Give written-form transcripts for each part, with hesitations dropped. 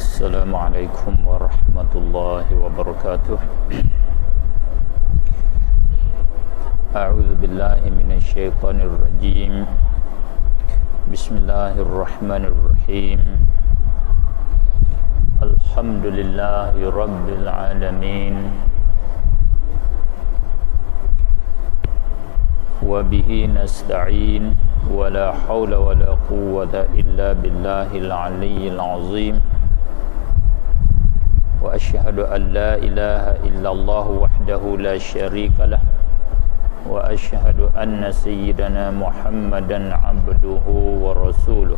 Assalamualaikum warahmatullahi wabarakatuh. A'udzu billahi minasy syaithanir rajim. Bismillahirrahmanirrahim. Alhamdulillahi rabbil alamin. Wa bihi nasta'in. Wala haula wala quwwata illa billahil aliyyil azim. Wa asyhadu an la ilaha illallah wahdahu la syarika lah. Wa asyhadu anna sayyidana Muhammadan abduhu wa rasuluh.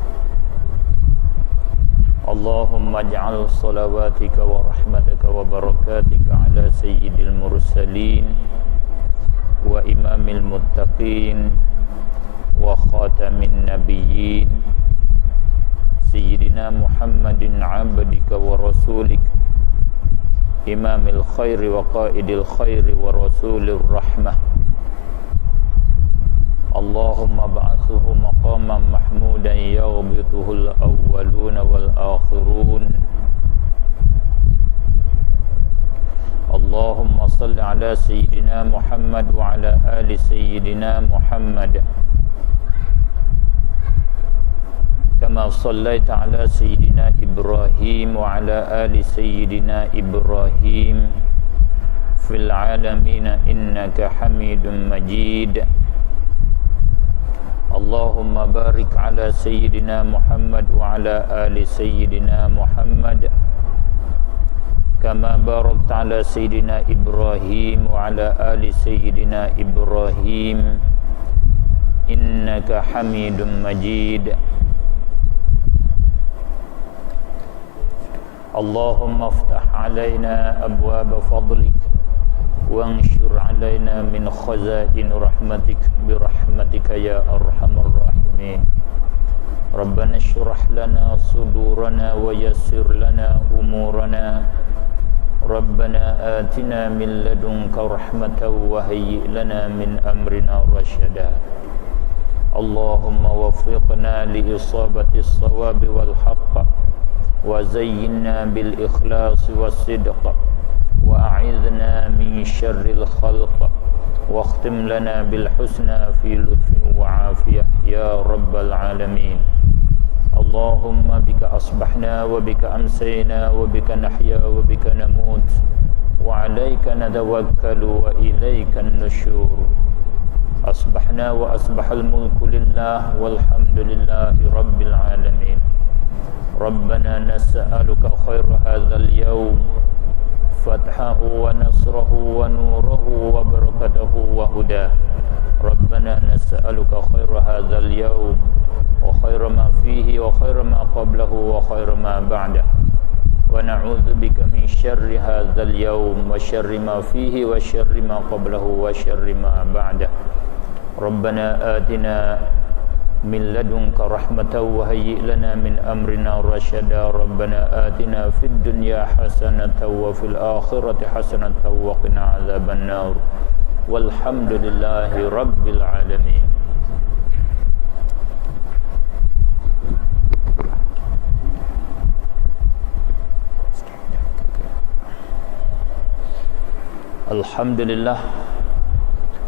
Allahumma ij'al salawatika wa rahmataka wa barakatika ala sayyidil mursalin wa imamil muttaqin wa khatamin nabiyyin sayyidina Muhammadin abdika wa rasulik imamil khairi wa qaidil khairi wa rasulir rahmah. Allahumma ba'athuhu maqaman mahmudan yaghbituhul awwaluna wal akhirun. Allahumma salli ala sayyidina Muhammad wa ala ali sayyidina Muhammad kama sallaita ala sayyidina Ibrahim wa ala ali sayyidina Ibrahim fil alamin innaka Hamidum Majid. Allahumma barik ala sayyidina Muhammad wa ala ali sayyidina Muhammad kama barakta ala sayyidina Ibrahim wa ala ali sayyidina Ibrahim innaka Hamidum Majid. Allahumma aftah alaina abwaaba fadlik wanshur alaina min khazain rahmatik birahmatika ya arhamar rahimin. Rabbana shrah lana sudurana wa yassir lana umurana. Rabbana atina min ladunka rahmatan wa hayyi lana min amrina rasyada. Allahumma waffiqna li isabati as-sawabi wal haqq wa zayyinna bil ikhlas was sidq wa a'idhna min syarril khalq wa akhtim lana bil husna fi lutfin wa afiyah ya rabbal alamin. Allahumma bika asbahna wa bika amsayna wa bika nahya wa bika namut wa alayka natawakkalu wa ilayka an-nusyur. Asbahna wa asbahal mulku lillah walhamdulillahi rabbil alamin. Rabbana nas'aluka khaira hadzal yawm fathahu wa nasrahu wa nurahu wa barakatuhu wa hudah. Rabbana nas'aluka khaira hadzal yawm wa khaira ma fihi wa khaira ma qablahu wa khaira ma ba'dah wa na'udzu bika min syarri hadzal yawm wa syarri ma fihi wa syarri ma qablahu wa syarri ma ba'dah. Rabbana atina min ladunka rahmatan wa hayyi' lana min amrina rasyada. Rabbana atina fid dunya hasanatan wa fil akhirati hasanatan wa qina adzaban nar. Walhamdulillahi rabbil alamin. Alhamdulillah,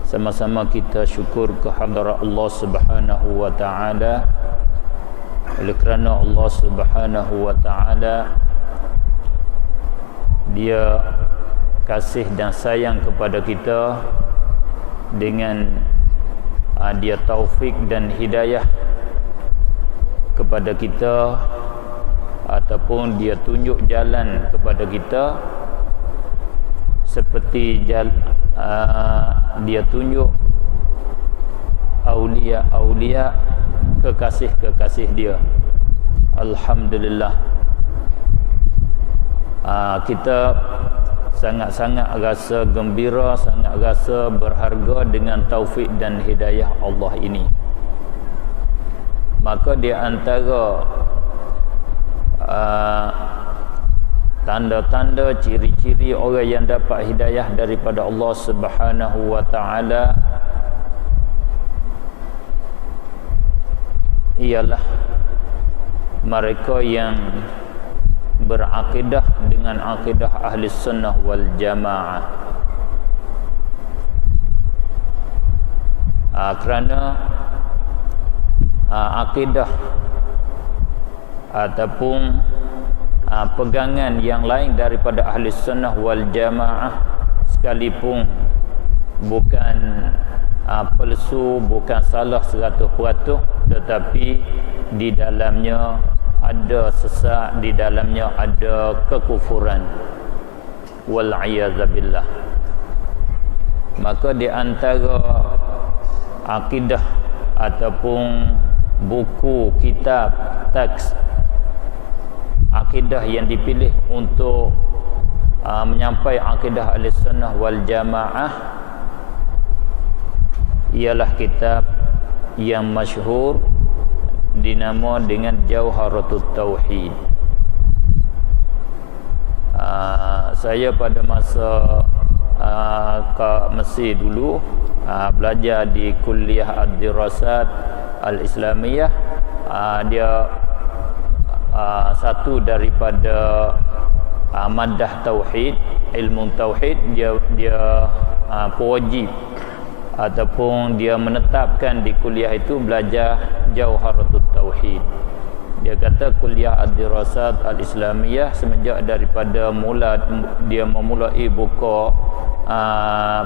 sama-sama kita syukur kehadirat Allah Subhanahu wa taala. Oleh kerana Allah Subhanahu wa taala Dia kasih dan sayang kepada kita dengan Dia taufik dan hidayah kepada kita, ataupun Dia tunjuk jalan kepada kita seperti Dia tunjuk aulia-aulia, kekasih-kekasih Dia. Alhamdulillah, kita sangat-sangat rasa gembira, sangat rasa berharga dengan taufik dan hidayah Allah ini. Maka di antara tanda-tanda, ciri-ciri orang yang dapat hidayah daripada Allah Subhanahu wa taala ialah mereka yang berakidah dengan akidah ahli sunnah wal jamaah. Kerana akidah ataupun pegangan yang lain daripada ahli sunnah wal jamaah, sekalipun bukan palsu, bukan salah 100%, tetapi di dalamnya ada sesat, di dalamnya ada kekufuran, wal a'yadzabillah. Maka di antara akidah ataupun buku, kitab, teks akidah yang dipilih untuk menyampaikan akidah Ahlussunnah wal Jamaah ialah kitab yang masyhur dinama dengan Jauharatut Tauhid. Saya pada masa ke Mesir dulu belajar di Kuliah Ad-Dirasat Al-Islamiyah. Dia satu daripada madah tauhid, ilmu tauhid, dia pewajib ataupun dia menetapkan di kuliah itu belajar Jauharatut Tauhid. Dia kata Kuliah Ad-Dirasat Al-Islamiyah semenjak daripada dia memulai buka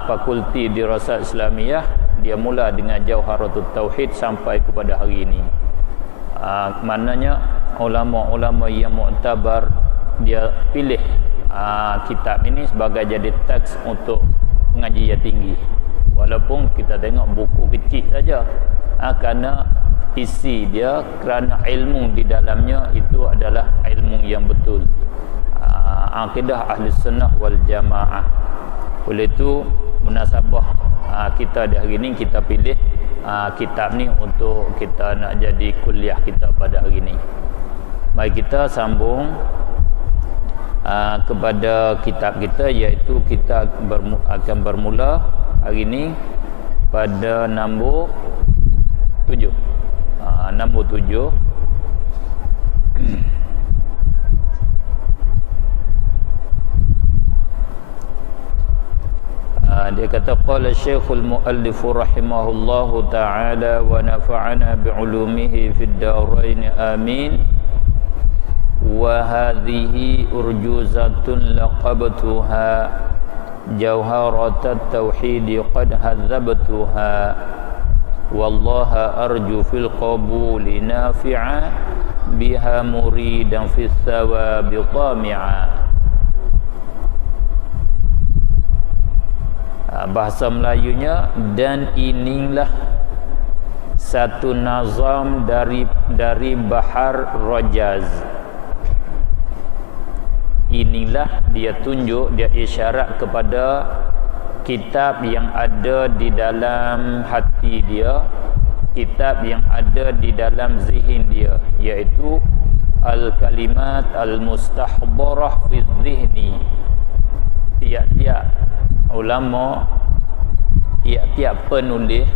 fakulti Dirasat Islamiyah, dia mula dengan Jauharatut Tauhid sampai kepada hari ini. Maknanya ulama-ulama yang muktabar dia pilih kitab ini sebagai jadi teks untuk pengajian tinggi. Walaupun kita tengok buku kecil saja, kerana isi dia, kerana ilmu di dalamnya itu adalah ilmu yang betul, akidah Ahlussunnah wal Jamaah. Oleh itu munasabah kita di hari ini kita pilih kitab ni untuk kita nak jadi kuliah kita pada hari ini. Mari kita sambung kepada kitab kita, iaitu kita akan bermula hari ini pada nombor 7. Nombor 7. Dia kata qala Syekhul Muallif rahimahullahu taala wa nafa'ana bi'ulumihi fid darain amin. Wa hadhihi urjuzatun laqabtuha Jauharatut Tauhid qad hadzabtuha wallaha arju fil qabuli nafi'a biha muridan fis thawabi tami'a. Bahasa Melayunya, dan inilah satu nazam dari Bahar Rajaz. Inilah dia tunjuk, dia isyarat kepada kitab yang ada di dalam hati dia, kitab yang ada di dalam zihin dia, iaitu Al-Kalimat Al-Mustahbarah fi Dhihni. Tiap-tiap ulama, tiap-tiap penulis,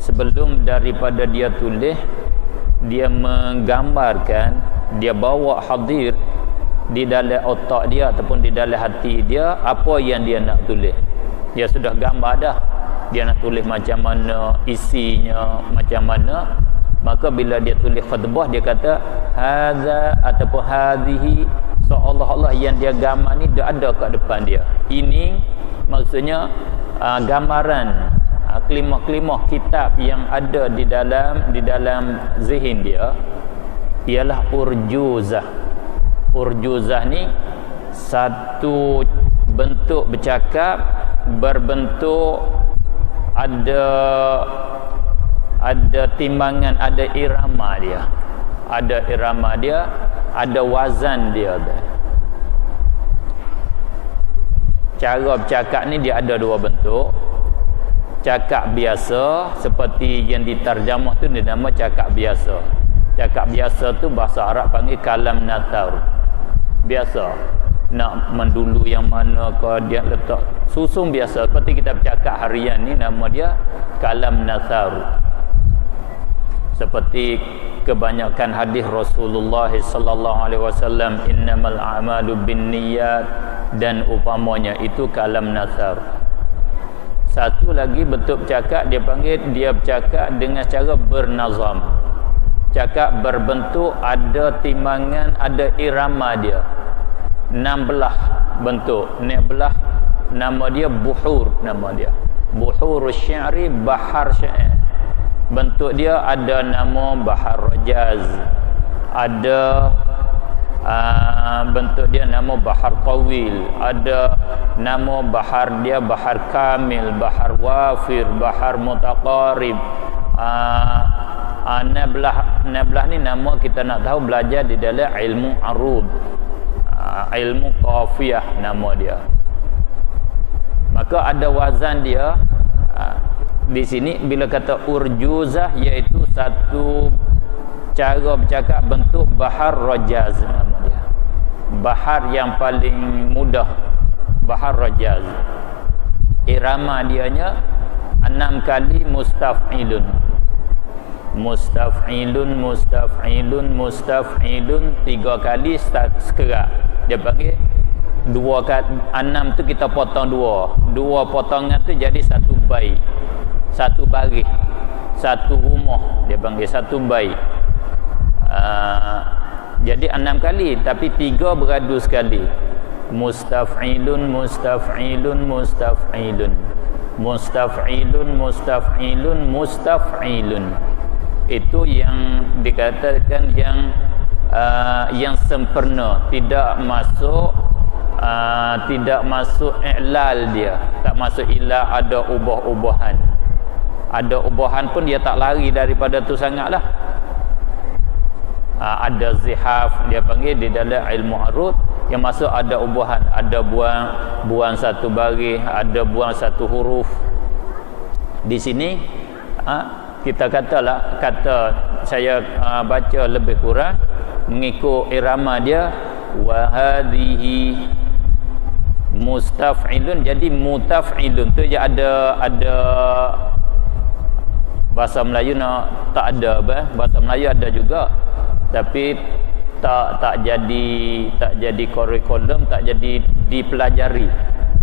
sebelum daripada dia tulis, dia menggambarkan, dia bawa hadir di dalam otak dia ataupun di dalam hati dia apa yang dia nak tulis. Dia sudah gambar dah, dia nak tulis macam mana, isinya macam mana. Maka bila dia tulis khutbah, dia kata hadza ataupun hadhihi, seolah-olah yang dia gambar ni dia ada kat depan dia. Ini maksudnya gambaran kelimah-kelimah kitab yang ada di dalam zihin dia ialah urjuzah. Urjuzah ni satu bentuk bercakap berbentuk ada timbangan, ada irama dia. Ada irama dia, ada wazan dia. Cara bercakap ni dia ada dua bentuk. Cakap biasa seperti yang diterjemah tu dinama cakap biasa. Cakap biasa tu bahasa Arab panggil kalam nathar. Biasa. Nak mendulu yang mana ke dia letak susun biasa. Seperti kita bercakap harian ni, nama dia kalam nathar. Seperti kebanyakan hadis Rasulullah sallallahu alaihi wasallam, innamal a'malu binniyat, dan upamanya itu kalam nasar. Satu lagi bentuk bercakap dia panggil, dia bercakap dengan cara bernazam. Cakap berbentuk, ada timbangan, ada irama dia. 6 belah bentuk. 6 belah nama dia buhur, nama dia. Buhur syi'ri, bahar syair. Bentuk dia ada nama bahar rajaz, ada bentuk dia nama bahar tawil, ada nama bahar dia bahar kamil, bahar wafir, bahar mutaqarib. Nablah ni nama kita nak tahu belajar di dalam ilmu arud, ilmu qafiyah nama dia. Maka ada wazan dia. Di sini bila kata urjuzah, iaitu satu cara bercakap bentuk bahar rajaz nama dia. Bahar yang paling mudah, bahar rajaz. Irama dianya 6 kali mustaf'ilun. Mustaf'ilun, mustaf'ilun, mustaf'ilun, 3 kali sekerak. Dia panggil 2 kali 6 tu kita potong 2. 2 potongan tu jadi satu bait. Satu baris, satu rumah, dia panggil satu bait. Jadi 6 kali, tapi 3 beradu sekali. Mustaf'ilun, mustaf'ilun, mustaf'ilun, mustaf'ilun, mustaf'ilun, mustaf'ilun. Itu yang dikatakan yang sempurna, tidak masuk i'lal dia, tak masuk ilal, ada ubah-ubahan. Ada ubahan pun dia tak lari daripada tu sangatlah. Ada zihaf dia panggil di dalam ilmu arud, yang masuk ada ubahan, ada buang satu baris, ada buang satu huruf. Di sini kita katalah, saya baca lebih kurang mengikut irama dia, wa hadhihi mustaf'ilun, jadi mutaf'ilun tu je ada bahasa Melayu tak ada, bahasa Melayu ada juga, tapi tak jadi kurikulum, tak jadi dipelajari.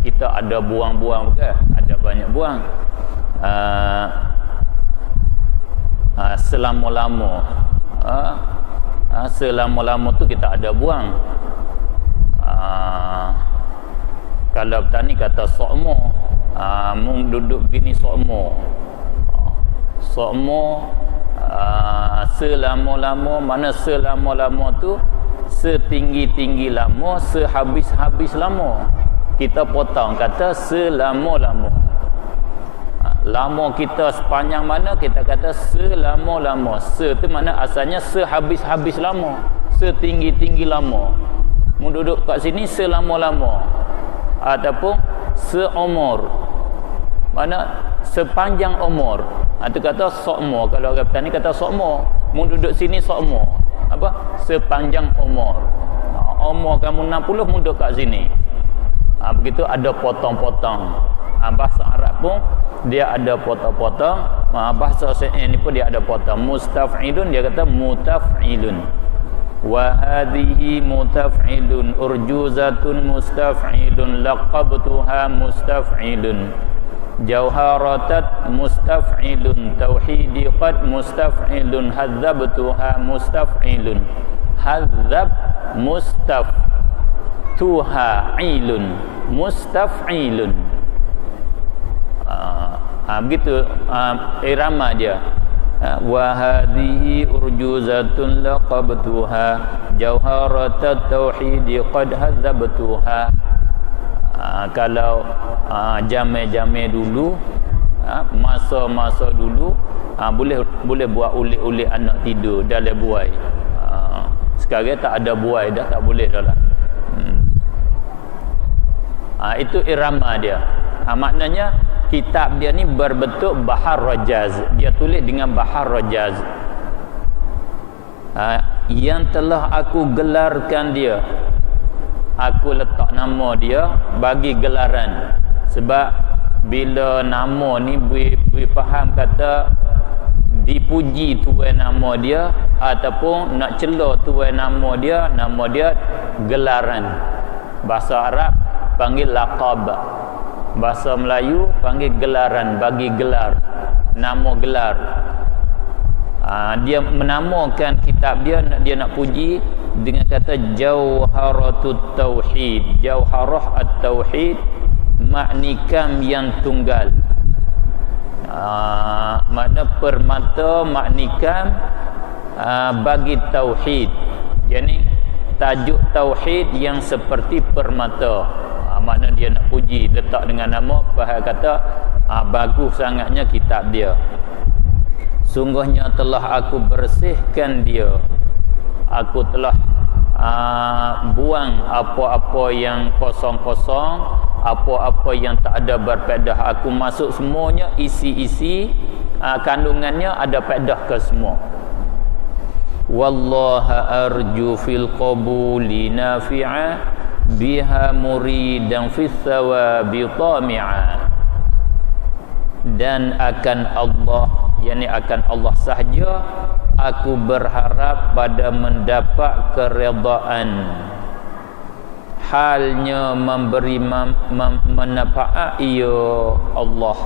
Kita ada buang-buang ke, ada banyak buang. Selama-lama selama-lama tu kita ada buang. Kalau petani kata sokmo, mung duduk gini sokmo. Sokmo selama-lama, mana selama-lama tu setinggi-tinggi lama, sehabis-habis lama. Kita potong kata selama-lama. Lama kita sepanjang mana, kita kata selama-lama. Se tu mana asalnya sehabis-habis lama, setinggi-tinggi lama. Mu duduk kat sini selama-lama, ataupun seumur, mana sepanjang umur. Itu kata sokmo. Kalau orang petani kata sokmo, mu duduk sini sokmo, apa? Sepanjang umur. Umur kamu 60, mu duduk kat sini. Begitu ada potong-potong. Bahasa Arab pun dia ada potong-potong. Bahasa Syi'ri ni pun dia ada potong. Mustaf'ilun dia kata mutaf'ilun. Wa hadhihi mutaf'ilun, urjuzatun mustaf'ilun, laqabtuha mustaf'ilun, jauharatat mustaf'ilun, tauhidi qad mustaf'ilun, hadzabtuha mustaf'ilun, hadzab mustaftuha ilun, mustaf'ilun. Begitu irama dia. Wa hadhihi urjuzatun laqabtuha, jauharatat tauhidi qad hadzabtuha. Kalau jamai-jamai dulu, masa-masa dulu, boleh buat ulik-ulik anak tidur dalam buai. Sekarang tak ada buai dah, tak boleh dah lah. Itu irama dia. Maknanya kitab dia ni berbentuk bahar rajaz. Dia tulis dengan bahar rajaz. Yang telah aku gelarkan dia, aku letak nama dia bagi gelaran. Sebab bila nama ni boleh faham kata dipuji tuan nama dia ataupun nak cela tuan nama dia gelaran. Bahasa Arab panggil laqab, bahasa Melayu panggil gelaran, bagi gelar, nama gelar. Dia menamakan kitab dia nak puji dengan kata Jauharatut Tauhid. Jauharah at-Tauhid, maknikam yang tunggal. Makna permata, maknikam bagi tauhid. Jadi tajuk tauhid yang seperti permata. Makna dia nak puji, letak dengan nama, faham kata bagus sangatnya kitab dia. Sungguhnya telah aku bersihkan dia, aku telah buang apa-apa yang kosong-kosong, apa-apa yang tak ada berpedah. Aku masuk semuanya, isi-isi kandungannya ada pedah ke semua. Wallaha arju fil qabuli nafi'a biha muridan fis thawabi tami'a. Dan akan Allah, yakni akan Allah sahaja aku berharap pada mendapat keredaan, halnya memberi manfaat ya Allah.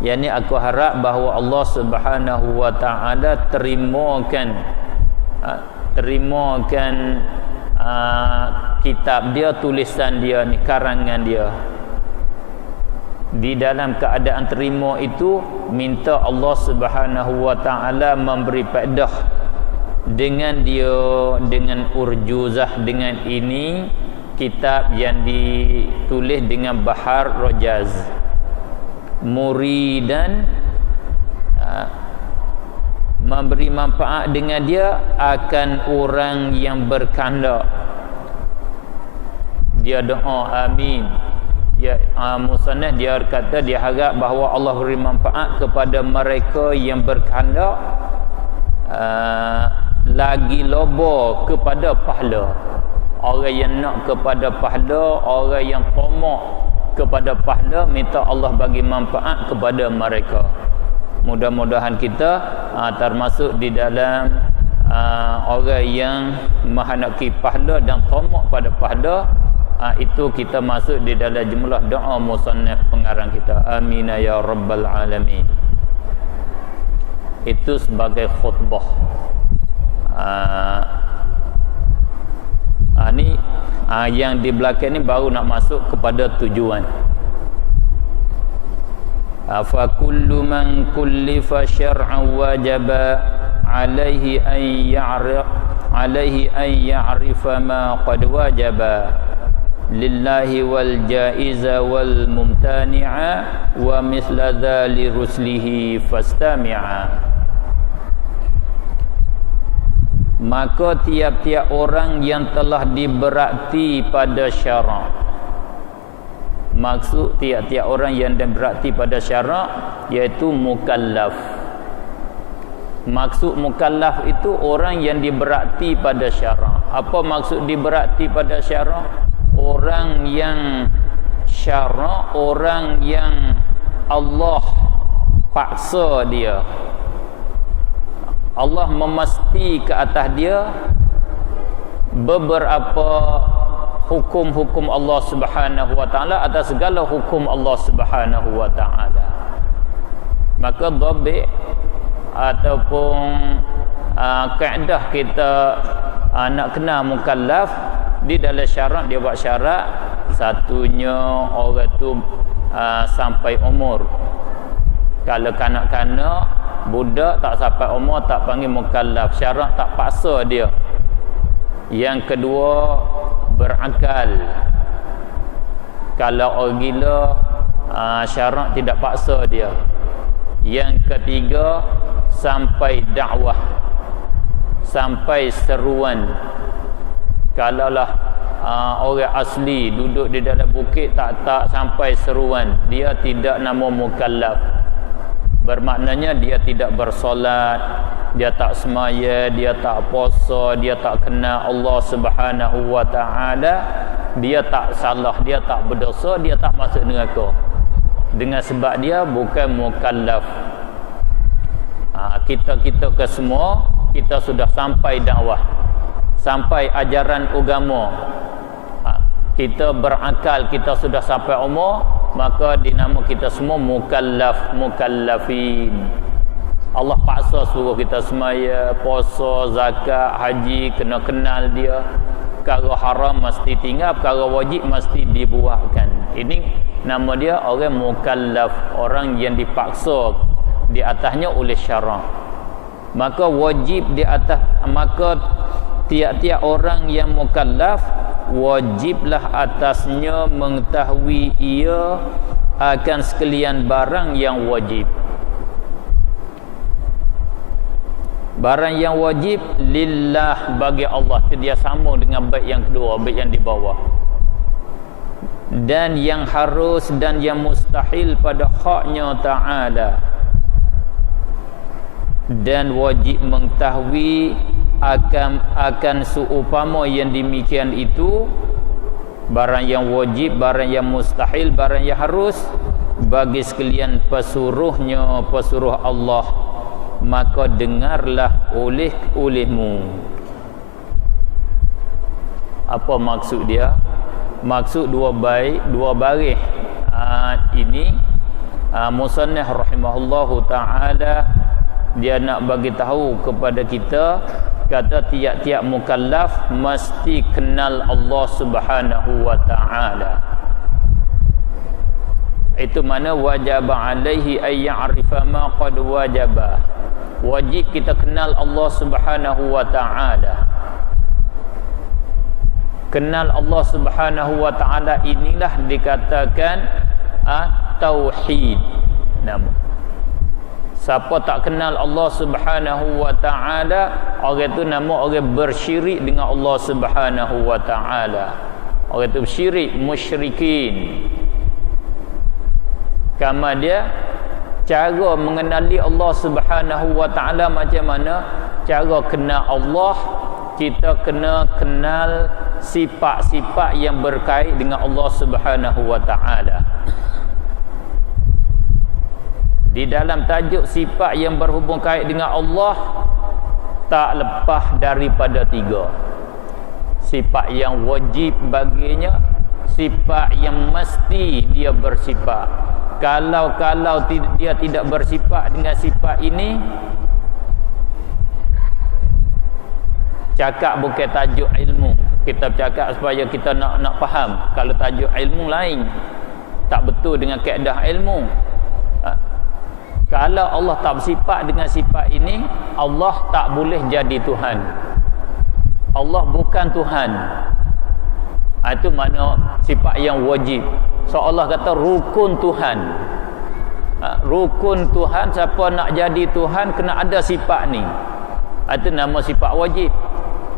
yakni aku harap bahawa Allah Subhanahu wa taala terimakan kitab dia, tulisan dia ni, karangan dia. Di dalam keadaan terima itu, minta Allah Subhanahu wa taala memberi faedah dengan dia, dengan urjuzah, dengan ini kitab yang ditulis dengan bahar rojaz, muridan, memberi manfaat dengan dia akan orang yang berkehendak. Dia doa amin. Ya, musannaf dia kata dia harap bahawa Allah beri manfaat kepada mereka yang berkehendak lagi loba kepada pahala. Orang yang nak kepada pahala, orang yang tamak kepada pahala, minta Allah bagi manfaat kepada mereka. Mudah-mudahan kita termasuk di dalam orang yang menghendaki pahala dan tamak pada pahala. Itu kita masuk di dalam jumlah doa musannaf pengarang kita. Amin ya rabbal alamin. Itu sebagai khutbah. Ni yang di belakang ni baru nak masuk kepada tujuan. Fa kullu man kullifa syar'an wajaba alaihi an ya'rifa ma qad wajaba lillahi wal jaiza wal mumtani'a wa misla dzali ruslihi fastami'a. Maka tiap-tiap orang yang telah diberati pada syarak, maksud tiap-tiap orang yang diberati pada syarak iaitu mukallaf. Maksud mukallaf itu orang yang diberati pada syarak. Apa maksud diberati pada syarak? Orang yang syarak, orang yang Allah paksa dia, Allah memasti ke atas dia beberapa hukum-hukum Allah Subhanahu wa taala atas segala hukum Allah Subhanahu wa taala. Maka dhabit ataupun kaedah kita nak kena mukallaf, di dalam syarat dia buat syarat, satunya orang tu sampai umur. Kalau kanak-kanak, budak tak sampai umur tak panggil mukallaf, syarat tak paksa dia. Yang kedua, berakal. Kalau orang gila, syarat tidak paksa dia. Yang ketiga, sampai dakwah, sampai seruan. Kalaulah orang asli duduk di dalam bukit tak sampai seruan, dia tidak nama mukallaf. Bermaknanya dia tidak bersolat, dia tak semaya, dia tak puasa, dia tak kenal Allah Subhanahu wa taala, dia tak salah, dia tak berdosa, dia tak masuk neraka. Dengan sebab dia bukan mukallaf. Kita ke semua, kita sudah sampai dakwah, sampai ajaran agama. Kita berakal, kita sudah sampai umur, maka dinama kita semua mukallafin. Allah paksa suruh kita semaya, puasa, zakat, haji, kena kenal dia. Perkara haram mesti tinggal, perkara wajib mesti dibuatkan. Ini nama dia orang mukallaf, orang yang dipaksa di atasnya oleh syarak. Maka wajib di atas, maka tiap-tiap orang yang mukallaf wajiblah atasnya mengetahui ia akan sekalian barang yang wajib. Barang yang wajib lillah, bagi Allah. Itu dia sambung dengan bait yang kedua, bait yang di bawah. Dan yang harus dan yang mustahil pada haknya Ta'ala. Dan wajib mengetahui akan seumpama yang demikian itu, barang yang wajib, barang yang mustahil, barang yang harus, bagi sekalian pesuruh Allah, maka dengarlah olehmu. Apa maksud dia? Maksud dua baris ini musannif rahimahullahu ta'ala, dia nak bagi tahu kepada kita, kata tiap-tiap mukallaf mesti kenal Allah Subhanahu wa ta'ala. Itu mana wajaba alaihi ay ya'rifa ma qad wajaba. Wajib kita kenal Allah Subhanahu wa ta'ala. Kenal Allah Subhanahu wa ta'ala inilah dikatakan tauhid. Nama. Siapa tak kenal Allah Subhanahu wa ta'ala, orang itu nama orang bersyirik dengan Allah Subhanahu wa ta'ala. Orang itu syirik, musyrikin. Kama dia cara mengenali Allah Subhanahu wa ta'ala macam mana? Cara kenal Allah, kita kena kenal sifat-sifat yang berkait dengan Allah Subhanahu wa ta'ala. Di dalam tajuk sifat yang berhubung kait dengan Allah, tak lepas daripada 3. Sifat yang wajib baginya, sifat yang mesti dia bersifat. Kalau dia tidak bersifat dengan sifat ini, cakap bukan tajuk ilmu. Kita cakap supaya kita nak faham. Kalau tajuk ilmu lain, tak betul dengan kaedah ilmu. Kalau Allah tak bersifat dengan sifat ini, Allah tak boleh jadi Tuhan. Allah bukan Tuhan. Itu mana sifat yang wajib. So Allah kata rukun Tuhan. Rukun Tuhan, siapa nak jadi Tuhan kena ada sifat ni. Itu nama sifat wajib.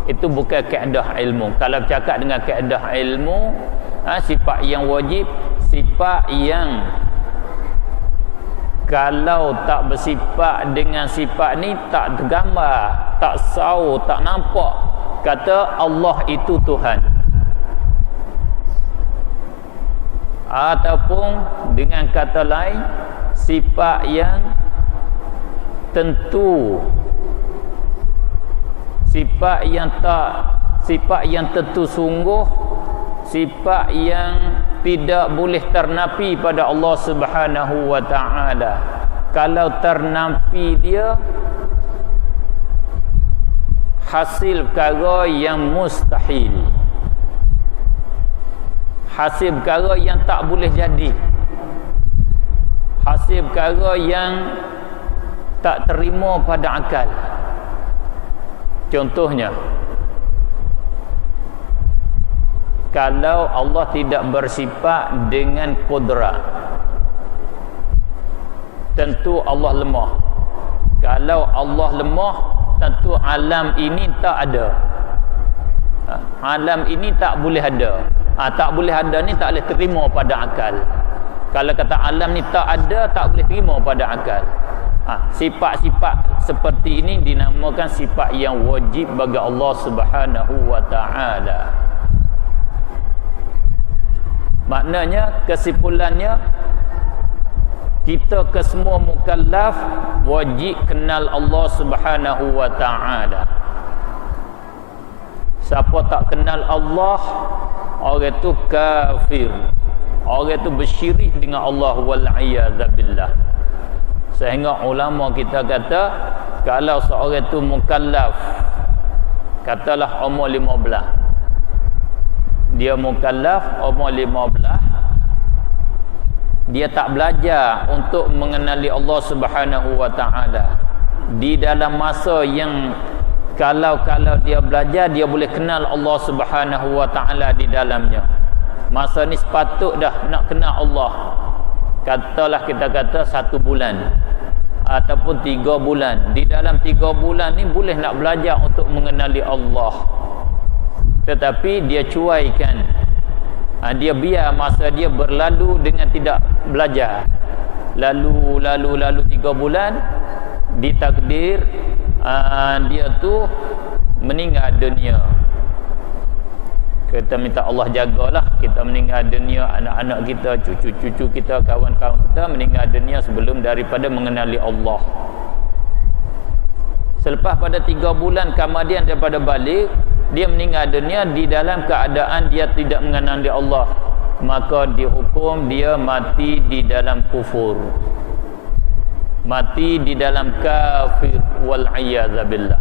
Itu bukan kaedah ilmu. Kalau bercakap dengan kaedah ilmu, sifat yang wajib, sifat yang kalau tak bersifat dengan sifat ni tak tergambar, tak saw, tak nampak. Kata Allah itu Tuhan. Ataupun dengan kata lain, sifat yang tentu, sifat yang tentu sungguh, sifat yang tidak boleh ternapi pada Allah Subhanahu wa ta'ala. Kalau ternapi dia, hasil perkara yang mustahil, hasil perkara yang tak boleh jadi, hasil perkara yang tak terima pada akal. Contohnya, kalau Allah tidak bersifat dengan qudrat, tentu Allah lemah. Kalau Allah lemah, tentu alam ini tak ada. Alam ini tak boleh ada. Tak boleh ada ni tak boleh terima pada akal. Kalau kata alam ni tak ada, tak boleh terima pada akal. Sifat-sifat seperti ini dinamakan sifat yang wajib bagi Allah Subhanahu wa ta'ala. Maknanya, kesimpulannya, Kita kesemua mukallaf wajib kenal Allah Subhanahu wa taala. Siapa tak kenal Allah, orang itu kafir. Orang itu bersyirik dengan Allah wal iyadza billah. Sehingga ulama kita kata, kalau seorang itu mukallaf, katalah umur 15. Dia mukallaf umur 15, dia tak belajar untuk mengenali Allah Subhanahu wa taala. Di dalam masa yang kalau dia belajar, dia boleh kenal Allah Subhanahu wa taala di dalamnya. Masa ni sepatut dah nak kenal Allah. Katalah kita kata 1 bulan ataupun 3 bulan. Di dalam 3 bulan ni boleh nak belajar untuk mengenali Allah. Tetapi dia cuaikan. Dia biar masa dia berlalu dengan tidak belajar. Lalu 3 bulan, ditakdir dia tu meninggal dunia. Kita minta Allah jagalah kita meninggal dunia, anak-anak kita, cucu-cucu kita, kawan-kawan kita meninggal dunia sebelum daripada mengenali Allah. Selepas pada 3 bulan kemudian daripada balik, dia meninggal dunia di dalam keadaan dia tidak mengenali Allah, maka dihukum dia mati di dalam kufur, mati di dalam kafir wal iyadza billah.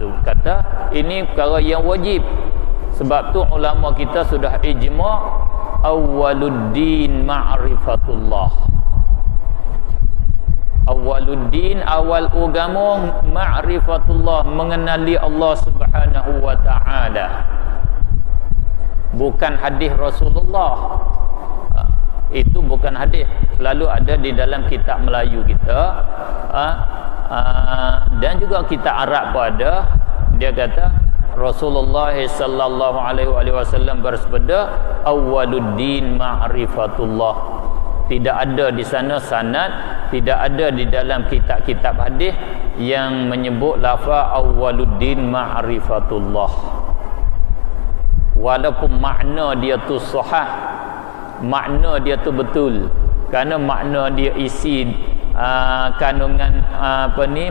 Tu kata ini perkara yang wajib. Sebab tu ulama kita sudah ijma' awwaluddin ma'rifatullah. Awwaluddin, awal agama ma'rifatullah, mengenali Allah Subhanahu wa taala. Bukan hadis Rasulullah. Itu bukan hadis, selalu ada di dalam kitab Melayu kita. Dan juga kita Arab pun ada. Dia kata Rasulullah sallallahu alaihi wasallam bersabda, awwaluddin ma'rifatullah. Tidak ada di sana sanad, tidak ada di dalam kitab-kitab hadis yang menyebut lafaz awwaluddin ma'rifatullah. Walaupun makna dia tu sahih, makna dia tu betul, kerana makna dia isi kandungan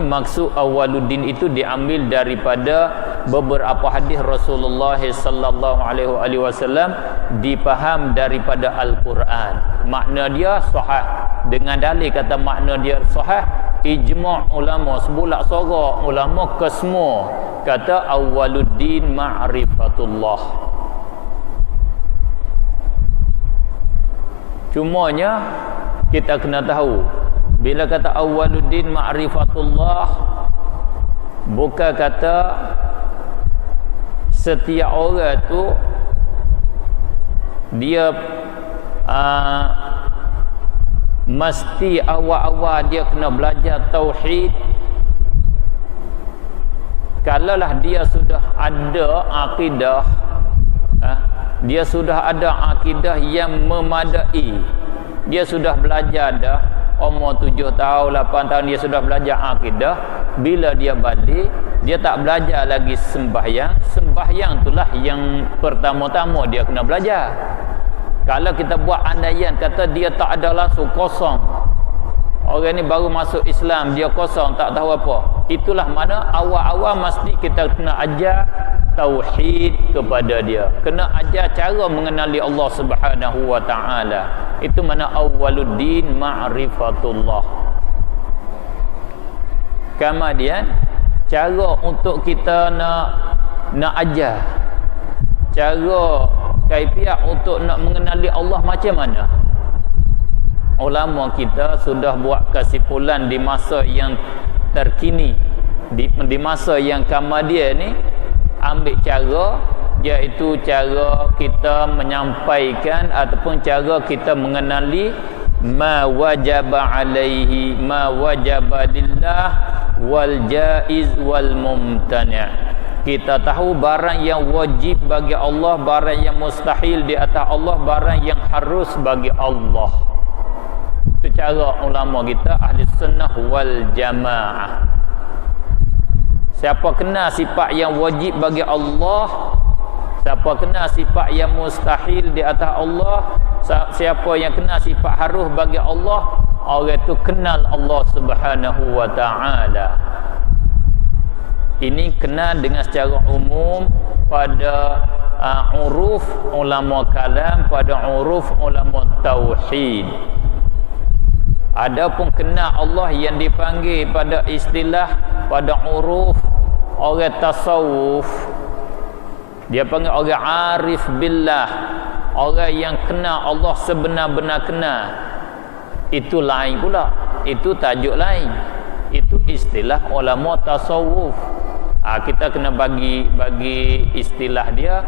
maksud awwaluddin itu diambil daripada beberapa hadis Rasulullah sallallahu alaihi wasallam, dipaham daripada Al-Quran. Makna dia sahih, dengan dalil kata makna dia sahih, ijma' ulama, sebulak suara ulama kesemua kata awwaluddin ma'rifatullah. Cumanya kita kena tahu, bila kata awwaluddin ma'rifatullah, bukan kata setiap orang tu dia mesti awal-awal dia kena belajar tauhid. Kalaulah dia sudah ada akidah, dia sudah ada akidah yang memadai, dia sudah belajar dah, umur 7 tahun, 8 tahun dia sudah belajar akidah. Bila dia balik, dia tak belajar lagi sembahyang. Sembahyang itulah yang pertama-tama dia kena belajar. Kalau kita buat andaian kata dia tak ada langsung, kosong, orang ni baru masuk Islam, dia kosong, tak tahu apa, itulah mana awal-awal mesti kita kena ajar tauhid kepada dia, kena ajar cara mengenali Allah Subhanahu wa taala. Itu mana awwaluddin ma'rifatullah. Kemudian cara untuk kita nak ajar, cara kaifiah untuk nak mengenali Allah macam mana. Ulama kita sudah buat kesimpulan di masa yang terkini, di masa yang kemudian ni, ambil cara, iaitu cara kita menyampaikan ataupun cara kita mengenali ma wajaba alaihi, ma wajaba lillah, wal jaiz wal mumtani'. Kita tahu barang yang wajib bagi Allah, barang yang mustahil di atas Allah, barang yang harus bagi Allah. Itu cara ulama kita ahli sunnah wal jamaah. Siapa kenal sifat yang wajib bagi Allah, siapa kenal sifat yang mustahil di atas Allah, siapa yang kenal sifat haruh bagi Allah, orang itu kenal Allah Subhanahu wa taala. Ini kenal dengan secara umum pada uruf ulama kalam, pada uruf ulama tauhid. Adapun kenal Allah yang dipanggil pada istilah, pada uruf orang tasawuf, dia panggil orang arif billah, orang yang kenal Allah sebenar-benar kenal. Itu lain pula, itu tajuk lain, itu istilah ulama tasawuf. Kita kena bagi istilah dia,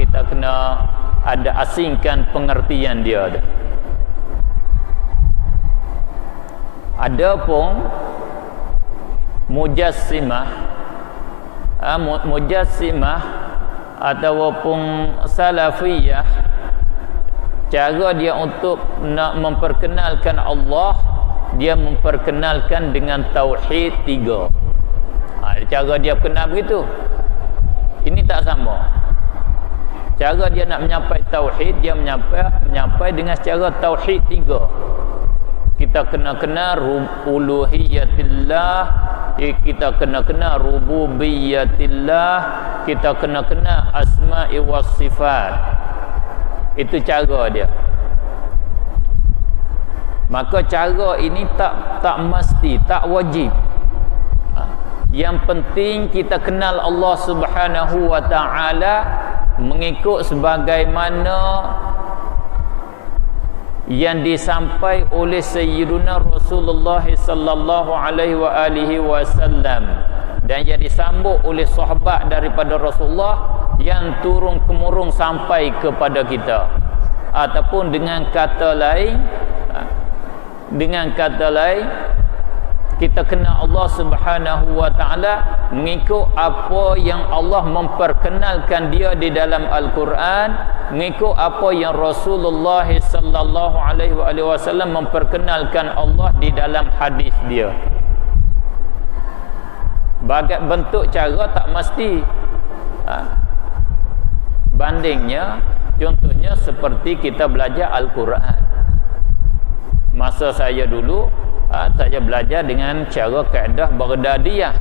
kita kena ada asingkan pengertian dia dah. Adapun mujassimah ataupun salafiyah, cara dia untuk nak memperkenalkan Allah, dia memperkenalkan dengan tauhid 3. Cara dia kenal begitu. Ini tak sama. Cara dia nak menyampaikan tauhid, dia menyampaikan dengan secara tauhid 3. Kita kena kenal uluhiyatillah, kita kena kenal rububiyatillah, kita kena kenal asma'i was sifat. Itu cara dia. Maka cara ini tak mesti, tak wajib. Yang penting kita kenal Allah Subhanahu wa taala mengikut sebagaimana yang disampaikan oleh Sayyiduna Rasulullah sallallahu alaihi wasallam, dan yang disambut oleh sahabat daripada Rasulullah yang turun temurun sampai kepada kita. Ataupun dengan kata lain, kita kenal Allah Subhanahu wa taala mengikut apa yang Allah memperkenalkan dia di dalam Al-Quran, mengikut apa yang Rasulullah sallallahu alaihi wasallam memperkenalkan Allah di dalam hadis dia. Bagai bentuk cara tak mesti. Bandingnya, contohnya seperti kita belajar Al-Quran. Masa saya dulu, saya belajar dengan cara kaedah Baghdadiyah.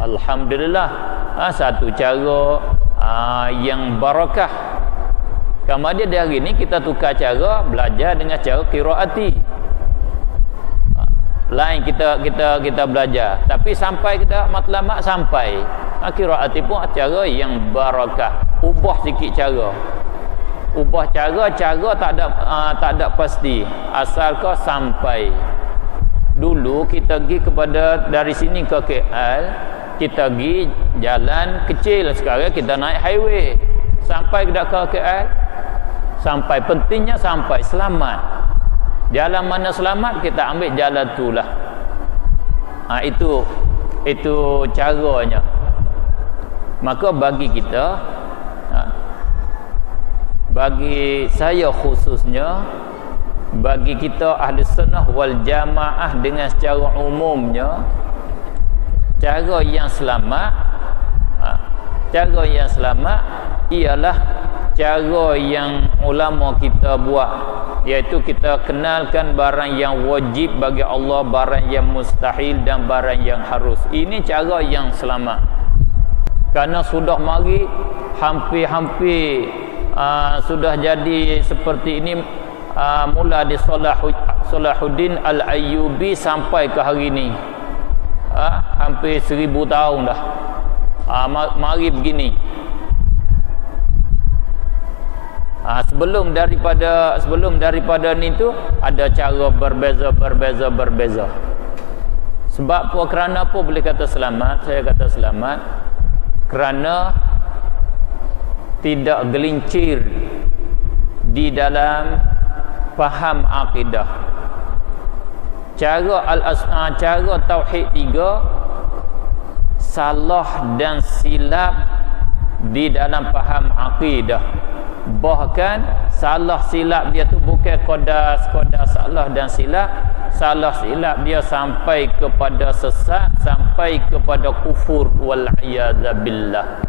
Alhamdulillah, satu cara yang barakah. Kemudian dari ini kita tukar cara belajar dengan cara qiraati. Lain kita belajar, tapi sampai kita matlamat sampai. Qiraati pun cara yang barakah. Ubah sikit cara. Ubah cara tak ada pasti. Asal kau sampai. Dulu kita pergi dari sini ke KL, kita pergi jalan kecil. Sekarang kita naik highway. Sampai ke KL, sampai, pentingnya sampai selamat. Jalan mana selamat, kita ambil jalan tu lah. Itu caranya. Maka bagi kita, bagi saya khususnya, bagi kita ahli sunnah wal jamaah dengan secara umumnya, cara yang selamat ialah cara yang ulama kita buat, iaitu kita kenalkan barang yang wajib bagi Allah, barang yang mustahil dan barang yang harus. Ini cara yang selamat. Kerana sudah mari hampir-hampir sudah jadi seperti ini, mula di Salahuddin Al-Ayyubi sampai ke hari ini, hampir 1000 tahun dah. Mari begini. Sebelum daripada ni tu ada cara berbeza. Sebab apa? Kerana apa boleh kata selamat? Saya kata selamat kerana tidak gelincir di dalam faham akidah. Cara tauhid 3 salah dan silap di dalam faham akidah. Bahkan salah silap dia tu bukan sekadar salah dan silap. Salah silap dia sampai kepada sesat, sampai kepada kufur wal iyadzabillah.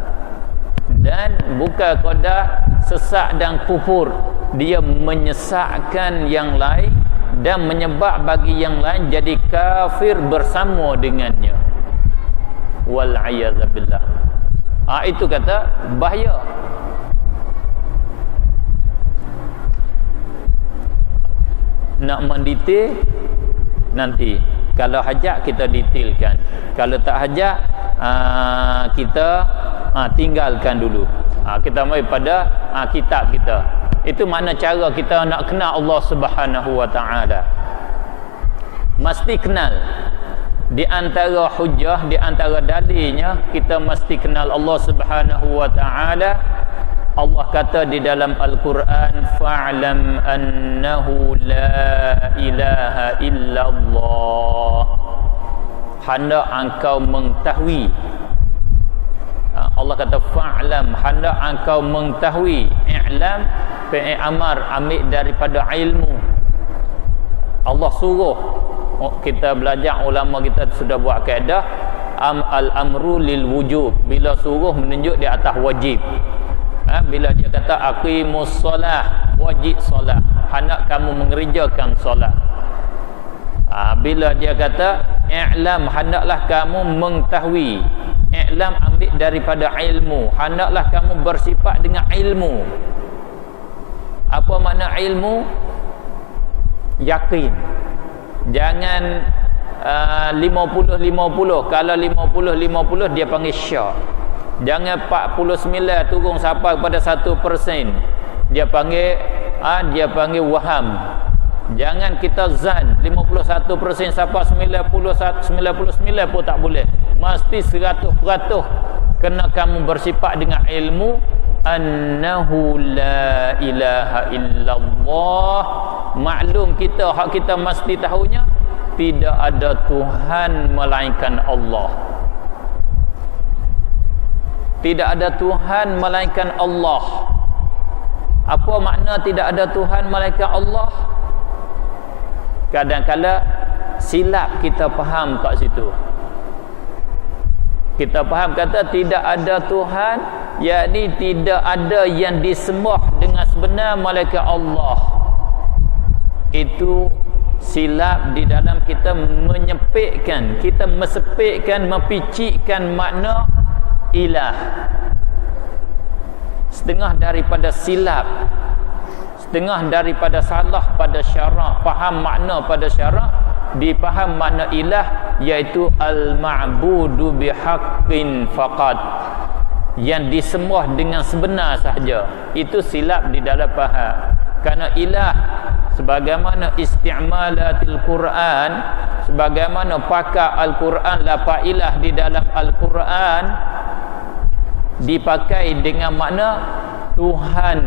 Dan bukan sekadar sesat dan kufur, dia menyesatkan yang lain dan menyebab bagi yang lain jadi kafir bersama dengannya. Wal'iyadzabillah. Itu kata bahaya. Nak mendetail nanti. Kalau hajat kita detailkan. Kalau tak hajat kita tinggalkan dulu. Kita mari pada kitab kita. Itu mana cara kita nak kenal Allah Subhanahu wa taala. Mesti kenal. Di antara hujah, di antara dalilnya kita mesti kenal Allah Subhanahu wa taala. Allah kata di dalam Al-Quran, fa'lam annahu la ilaha illallah. Hendak engkau mengetahui. Allah kata fa'lam, hendak engkau mengetahui. I'lam, fi'il amar, ambil daripada ilmu. Allah suruh. Kita belajar, ulama kita sudah buat kaedah al-amru lil wujub. Bila suruh menunjuk di atas wajib. Bila dia kata aqimus solah, wajib solat, hendak kamu mengerjakan solat. Bila dia kata i'lam, hendaklah kamu mengetahui. I'lam ambil daripada ilmu, hendaklah kamu bersifat dengan ilmu. Apa makna ilmu? Yakin. Jangan 50-50. Kalau 50-50 dia panggil syak. Jangan 49 turun sampai pada 1%. Dia panggil waham. Jangan kita zan 51% sampai 99 pun tak boleh. Mesti 100% kena kamu bersifat dengan ilmu annahu la ilaha illallah. Maklum kita, hak kita mesti tahunya, tidak ada Tuhan melainkan Allah. Tidak ada Tuhan melainkan Allah. Apa makna tidak ada Tuhan melainkan Allah? Kadang-kadang silap kita faham kat situ. Kita faham kata tidak ada Tuhan, yakni tidak ada yang disembah dengan sebenar melainkan Allah. Itu silap di dalam kita menyempitkan, kita mesepitkan, mempicikkan makna ilah. Setengah daripada silap, setengah daripada salah pada syarak, faham makna pada syarak, dipaham makna ilah, iaitu al-ma'budu bihaqqin faqat, yang disembah dengan sebenar sahaja. Itu silap di dalam faham. Kerana ilah, sebagaimana isti'malatil Quran, sebagaimana pakar Al-Quran, lafaz ilah di dalam Al-Quran dipakai dengan makna Tuhan,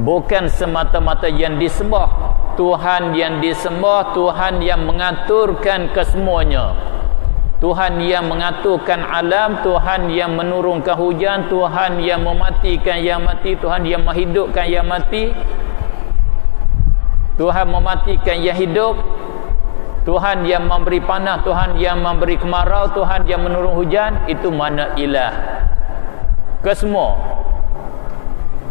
bukan semata-mata yang disembah. Tuhan yang disembah, Tuhan yang mengaturkan kesemuanya, Tuhan yang mengaturkan alam, Tuhan yang menurunkan hujan, Tuhan yang mematikan yang mati, Tuhan yang menghidupkan yang mati, Tuhan mematikan yang hidup, Tuhan yang memberi panas, Tuhan yang memberi kemarau, Tuhan yang menurun hujan. Itu makna ilah. Kesemua.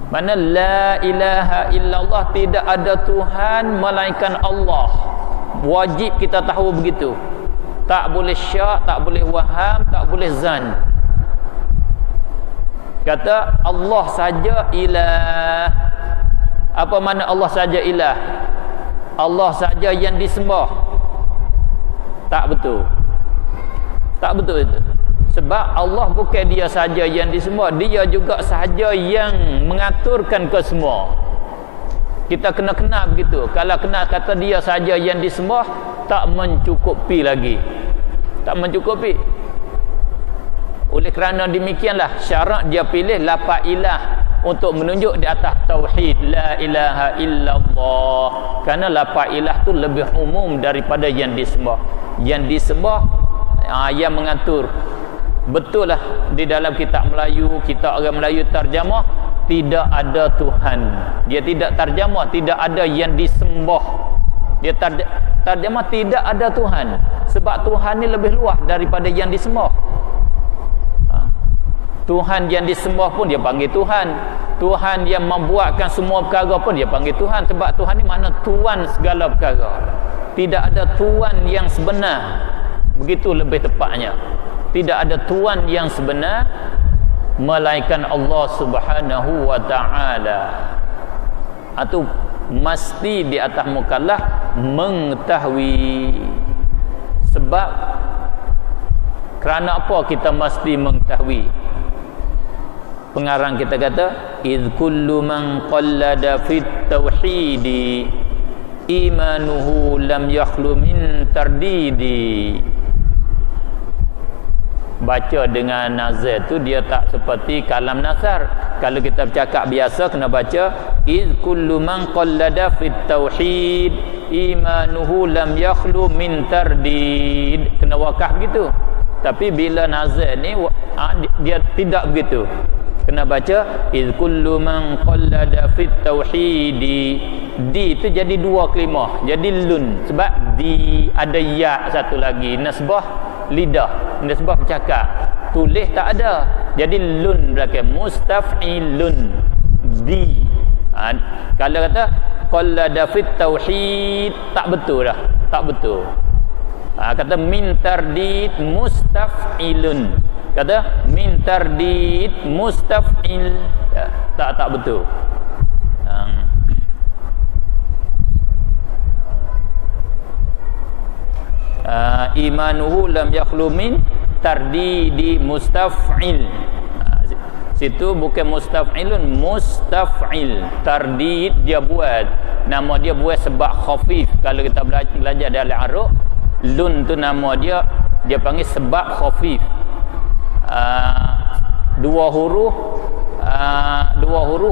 Mana la ilaha illallah, tidak ada Tuhan melainkan Allah. Wajib kita tahu begitu. Tak boleh syak, tak boleh waham, tak boleh zan. Kata Allah saja ilah. Apa makna Allah saja ilah? Allah saja yang disembah. Tak betul. Tak betul itu. Sebab Allah bukan dia saja yang disembah, dia juga sahaja yang mengaturkan kesemua. Kita kena kenal begitu. Kalau kenal kata dia saja yang disembah, tak mencukupi lagi. Tak mencukupi. Oleh kerana demikianlah syarat dia pilih lafaz ilah untuk menunjuk di atas tauhid, la ilaha illallah. Kerana lafaz ilah tu lebih umum daripada yang disembah. Yang disembah yang mengatur. Betul lah di dalam kitab Melayu, kita orang Melayu terjemah tidak ada Tuhan. Dia tidak terjemah tidak ada yang disembah. Dia terjemah tidak ada Tuhan. Sebab Tuhan ni lebih luas daripada yang disembah. Tuhan yang disembah pun dia panggil Tuhan. Tuhan yang membuatkan semua perkara pun dia panggil Tuhan, sebab Tuhan ni mana tuan segala perkara. Tidak ada tuan yang sebenar, begitu lebih tepatnya. Tidak ada tuan yang sebenar melainkan Allah Subhanahu wa taala. Atau mesti di atas mukallaf mengetahui. Sebab kerana apa kita mesti mengetahui? Pengarang kita kata, "Idz kullu man qallada fit tauhidi imanuhu lam yakhlu min tardidi." Baca dengan nazar tu dia tak seperti kalam nasar. Kalau kita bercakap biasa kena baca "Idz kullu man qallada fit tauhid imanuhu lam yakhlu min tardid." Kena wakaf begitu. Tapi bila nazar ni dia tidak begitu. Kena baca "Idz kullu man qallada fit tauhidi." Di itu jadi dua kalimah, jadi lun. Sebab di ada ya satu lagi, nasbah lidah, nasbah bercakap. Tulis tak ada. Jadi lun belakang, mustaf'ilun di. Kalau kata qallada fit tauhid tak betul dah, tak betul. Kata min tardid mustaf'ilun. Kata min tardid mustaf'il, tak betul. Imanuhu lam yakhlu min tardidi mustaf'il. Situ bukan mustaf'ilun, mustaf'il. Tardid dia buat, nama dia buat sebab khafif. Kalau kita belajar dalam Arab, lun tu nama dia panggil sebab khafif. Dua huruf,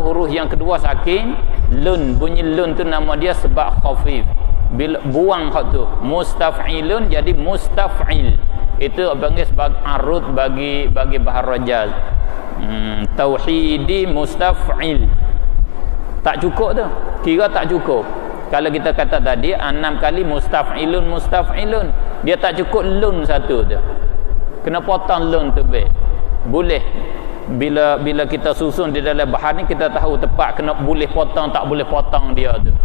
huruf yang kedua sakin, lun, bunyi lun tu nama dia sebab khafif. Bila buang hak tu mustaf'ilun jadi mustaf'il, itu panggil sebagai arud bagi bahar rajaz. Tauhidi mustaf'il tak cukup tu, kira tak cukup. Kalau kita kata tadi 6 kali mustaf'ilun, dia tak cukup lun satu tu, kena potong lun tu baik. Boleh bila kita susun di dalam bahar ni, kita tahu tepat kena boleh potong tak boleh potong dia tu.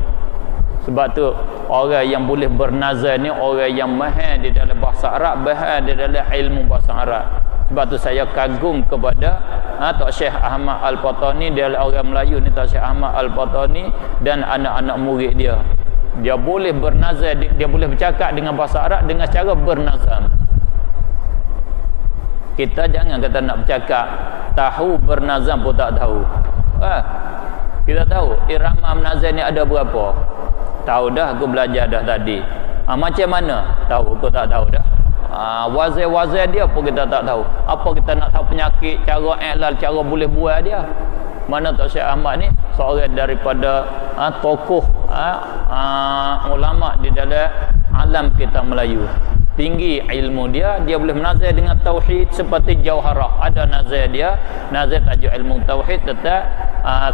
Sebab tu orang yang boleh bernazar ni orang yang mahir di dalam bahasa Arab, mahir di dalam ilmu bahasa Arab. Sebab tu saya kagum kepada Tok Syekh Ahmad Al-Patani, dia orang Melayu ni, Tok Syekh Ahmad Al-Patani dan anak-anak murid dia. Dia boleh bernazar, dia boleh bercakap dengan bahasa Arab dengan cara bernazam. Kita jangan kata nak bercakap tahu bernazam pun tak tahu. Kita tahu irama menazam ni ada berapa? Tahu dah, aku belajar dah tadi. Macam mana? Tahu, aku tak tahu dah. Wazir-wazir dia pun kita tak tahu. Apa kita nak tahu penyakit, cara i'lal, cara boleh buat dia? Mana Tok Syekh Ahmad ni seorang daripada tokoh ulama di dalam alam kita Melayu. Tinggi ilmu dia boleh menazir dengan tauhid seperti jauharah. Ada nazir dia, nazir tajuk ilmu tauhid tetap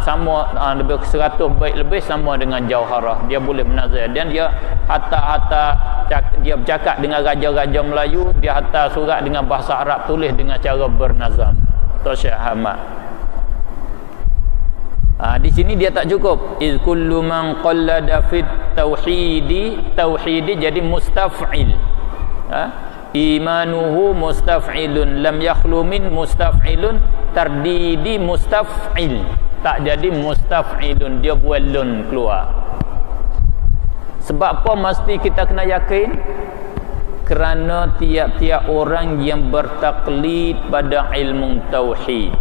sama lebih 100 bait lebih sama dengan jauharah. Dia boleh menazir dan dia hatta dia bercakap dengan raja-raja Melayu, dia hantar surat dengan bahasa Arab, tulis dengan cara bernazam. Tok Syekh Ahmad. Di sini dia tak cukup. Iz kullu man qallada fit tauhidi jadi mustaf'il. Imanuhu mustaf'ilun lam yakhlu min mustaf'ilun tardidi mustaf'il. Tak jadi mustaf'ilun, dia buat lun keluar. Sebab apa mesti kita kena yakin? Kerana tiap-tiap orang yang bertaklid pada ilmu tauhid,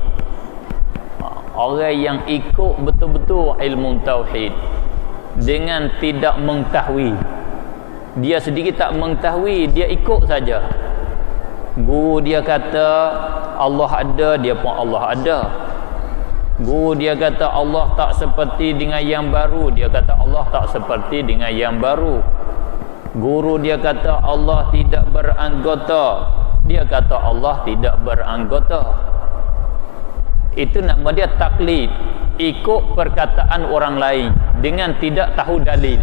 orang yang ikut betul-betul ilmu tauhid dengan tidak mengetahui, dia sendiri tak mengetahui, dia ikut saja. Guru dia kata Allah ada, dia pun Allah ada. Guru dia kata Allah tak seperti dengan yang baru, dia kata Allah tak seperti dengan yang baru. Guru dia kata Allah tidak beranggota, dia kata Allah tidak beranggota. Itu nama dia taklid, ikut perkataan orang lain dengan tidak tahu dalil.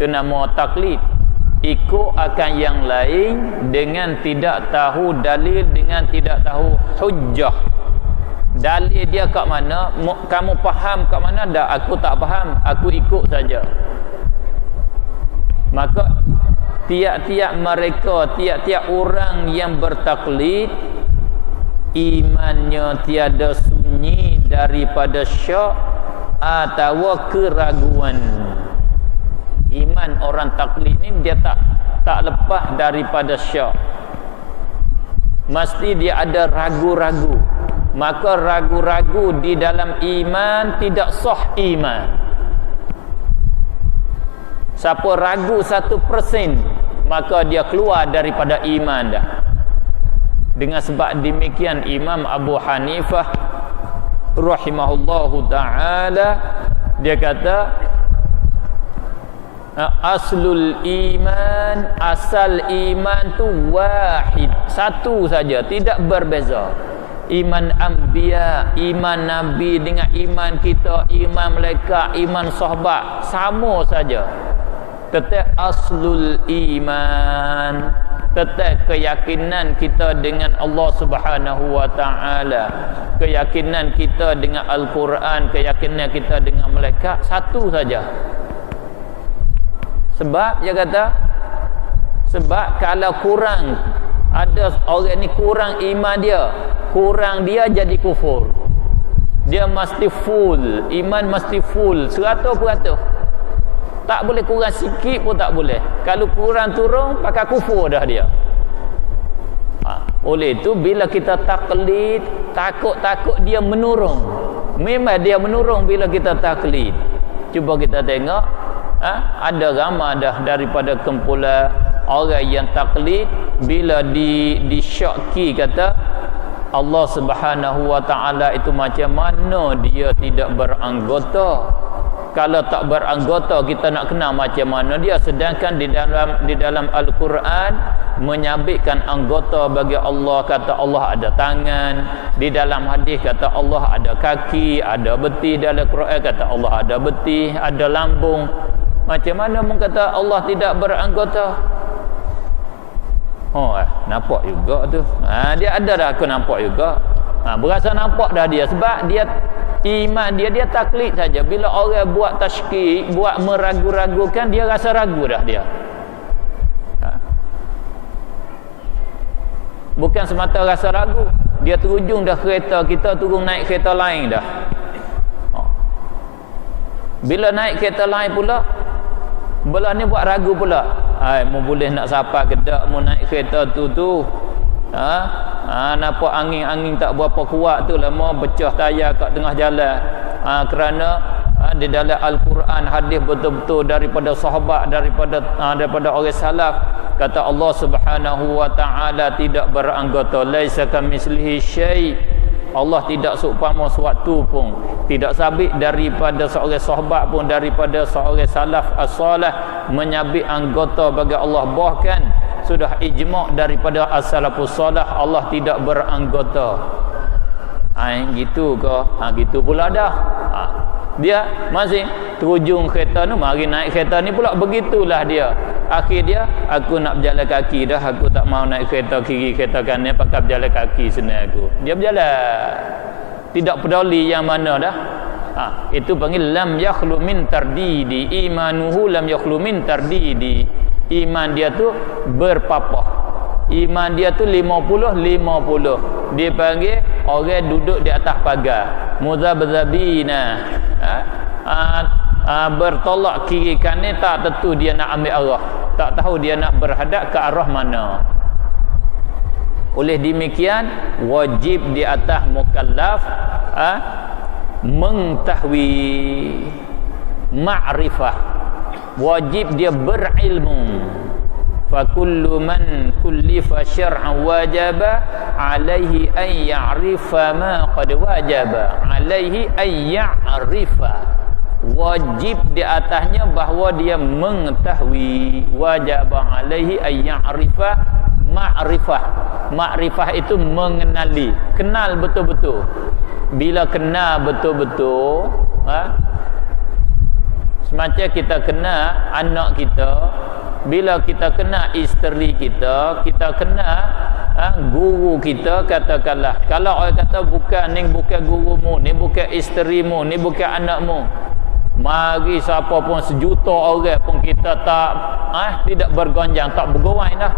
Itu nama taklid, ikut akan yang lain dengan tidak tahu dalil, dengan tidak tahu hujjah, Dalil dia kat mana? Kamu faham kat mana? Dah, aku tak faham, aku ikut saja. Maka tiap-tiap mereka, tiap-tiap orang yang bertaklid, imannya tiada sunyi daripada syak atau keraguan. Iman orang taklid ni dia tak lepas daripada syak. Mesti dia ada ragu-ragu. Maka ragu-ragu di dalam iman tidak sah iman. Siapa ragu 1%, maka dia keluar daripada iman dah. Dengan sebab demikian Imam Abu Hanifah rahimahullahu ta'ala, dia kata aslul iman, asal iman tu wahid, satu saja, tidak berbeza. Iman anbiya, iman nabi dengan iman kita, iman malaikat, iman sahabat, sama saja. Tetap aslul iman, tetap keyakinan kita dengan Allah Subhanahu wa taala, keyakinan kita dengan Al-Quran, keyakinan kita dengan malaikat, satu saja. Sebab dia kata, sebab kalau kurang, ada orang ni kurang iman dia, kurang dia jadi kufur. Dia mesti full, iman mesti full 100%. Tak boleh kurang sikit pun tak boleh. Kalau kurang turun, pakai kufur dah dia. Oleh itu bila kita taklid, takut-takut dia menurun. Memang dia menurun bila kita taklid. Cuba kita tengok, ada ramai dah daripada kumpulan orang yang taklid, bila disyaki kata Allah Subhanahu wa taala itu macam mana dia tidak beranggota. Kalau tak beranggota kita nak kenal macam mana dia, sedangkan di dalam Al-Quran menyabitkan anggota bagi Allah, kata Allah ada tangan, di dalam hadis kata Allah ada kaki, ada betih, dalam Quran kata Allah ada betih, ada lambung. Macam mana mengkata Allah tidak beranggota? Nampak juga tu. Dia ada dah, aku nampak juga. Berasa nampak dah dia, sebab dia iman dia taklid saja. Bila orang buat tashkik, buat meragu-ragukan, dia rasa ragu dah dia. Bukan semata rasa ragu, dia terujung dah kereta, kita turun naik kereta lain dah. Bila naik kereta lain pula, belah ni buat ragu pula. Mu boleh nak sapa ke tak mu naik kereta tu. Nampak angin tak berapa kuat tu, lama pecah tayar kat tengah jalan. Kerana di dalam Al-Quran hadis betul-betul daripada sahabat, daripada orang salaf, kata Allah Subhanahu wa taala tidak beranggota, laisa kamitslihi syai'. Allah tidak seumpama suatu pun. Tidak sabit daripada seorang sahabat pun, daripada seorang salaf as-salih menyabit anggota bagi Allah. Bahkan sudah ijma' daripada as-salafus salih, Allah tidak beranggota. Gitu ke? Gitu pula dah. Dia masih terujung kereta ni, mari naik kereta ni pula, begitulah dia. Akhir dia, aku nak berjalan kaki dah, aku tak mau naik kereta kiri, kereta kanan, pakai berjalan kaki senang aku. Dia berjalan, tidak peduli yang mana dah. Itu panggil lam yakhlu min tardidi, imanuhu lam yakhlu min tardidi. Iman dia tu berpapah, iman dia tu 50-50. Dia panggil orang duduk di atas pagar, muzabzabina, bertolak kiri kanan, tak tentu dia nak ambil arah, tak tahu dia nak berhadap ke arah mana. Oleh demikian wajib di atas mukallaf mengetahui ma'rifah, wajib dia berilmu. Fa kullu man kullifa syar'an wajaba alaihi an ya'rifa ma qad wajaba alaihi an ya'rifa. Wajib di atasnya bahawa dia mengetahui, wajaba alaihi an ya'rifa. Ma'rifah, ma'rifah itu mengenali, kenal betul-betul. Bila kenal betul-betul, semacam kita kenal anak kita, bila kita kenal isteri kita, kita kenal guru kita katakanlah, kalau orang kata bukan gurumu, ni bukan isterimu, ni bukan anakmu, mari siapa pun sejuta orang pun kita tidak bergonjang, tak bergowai dah.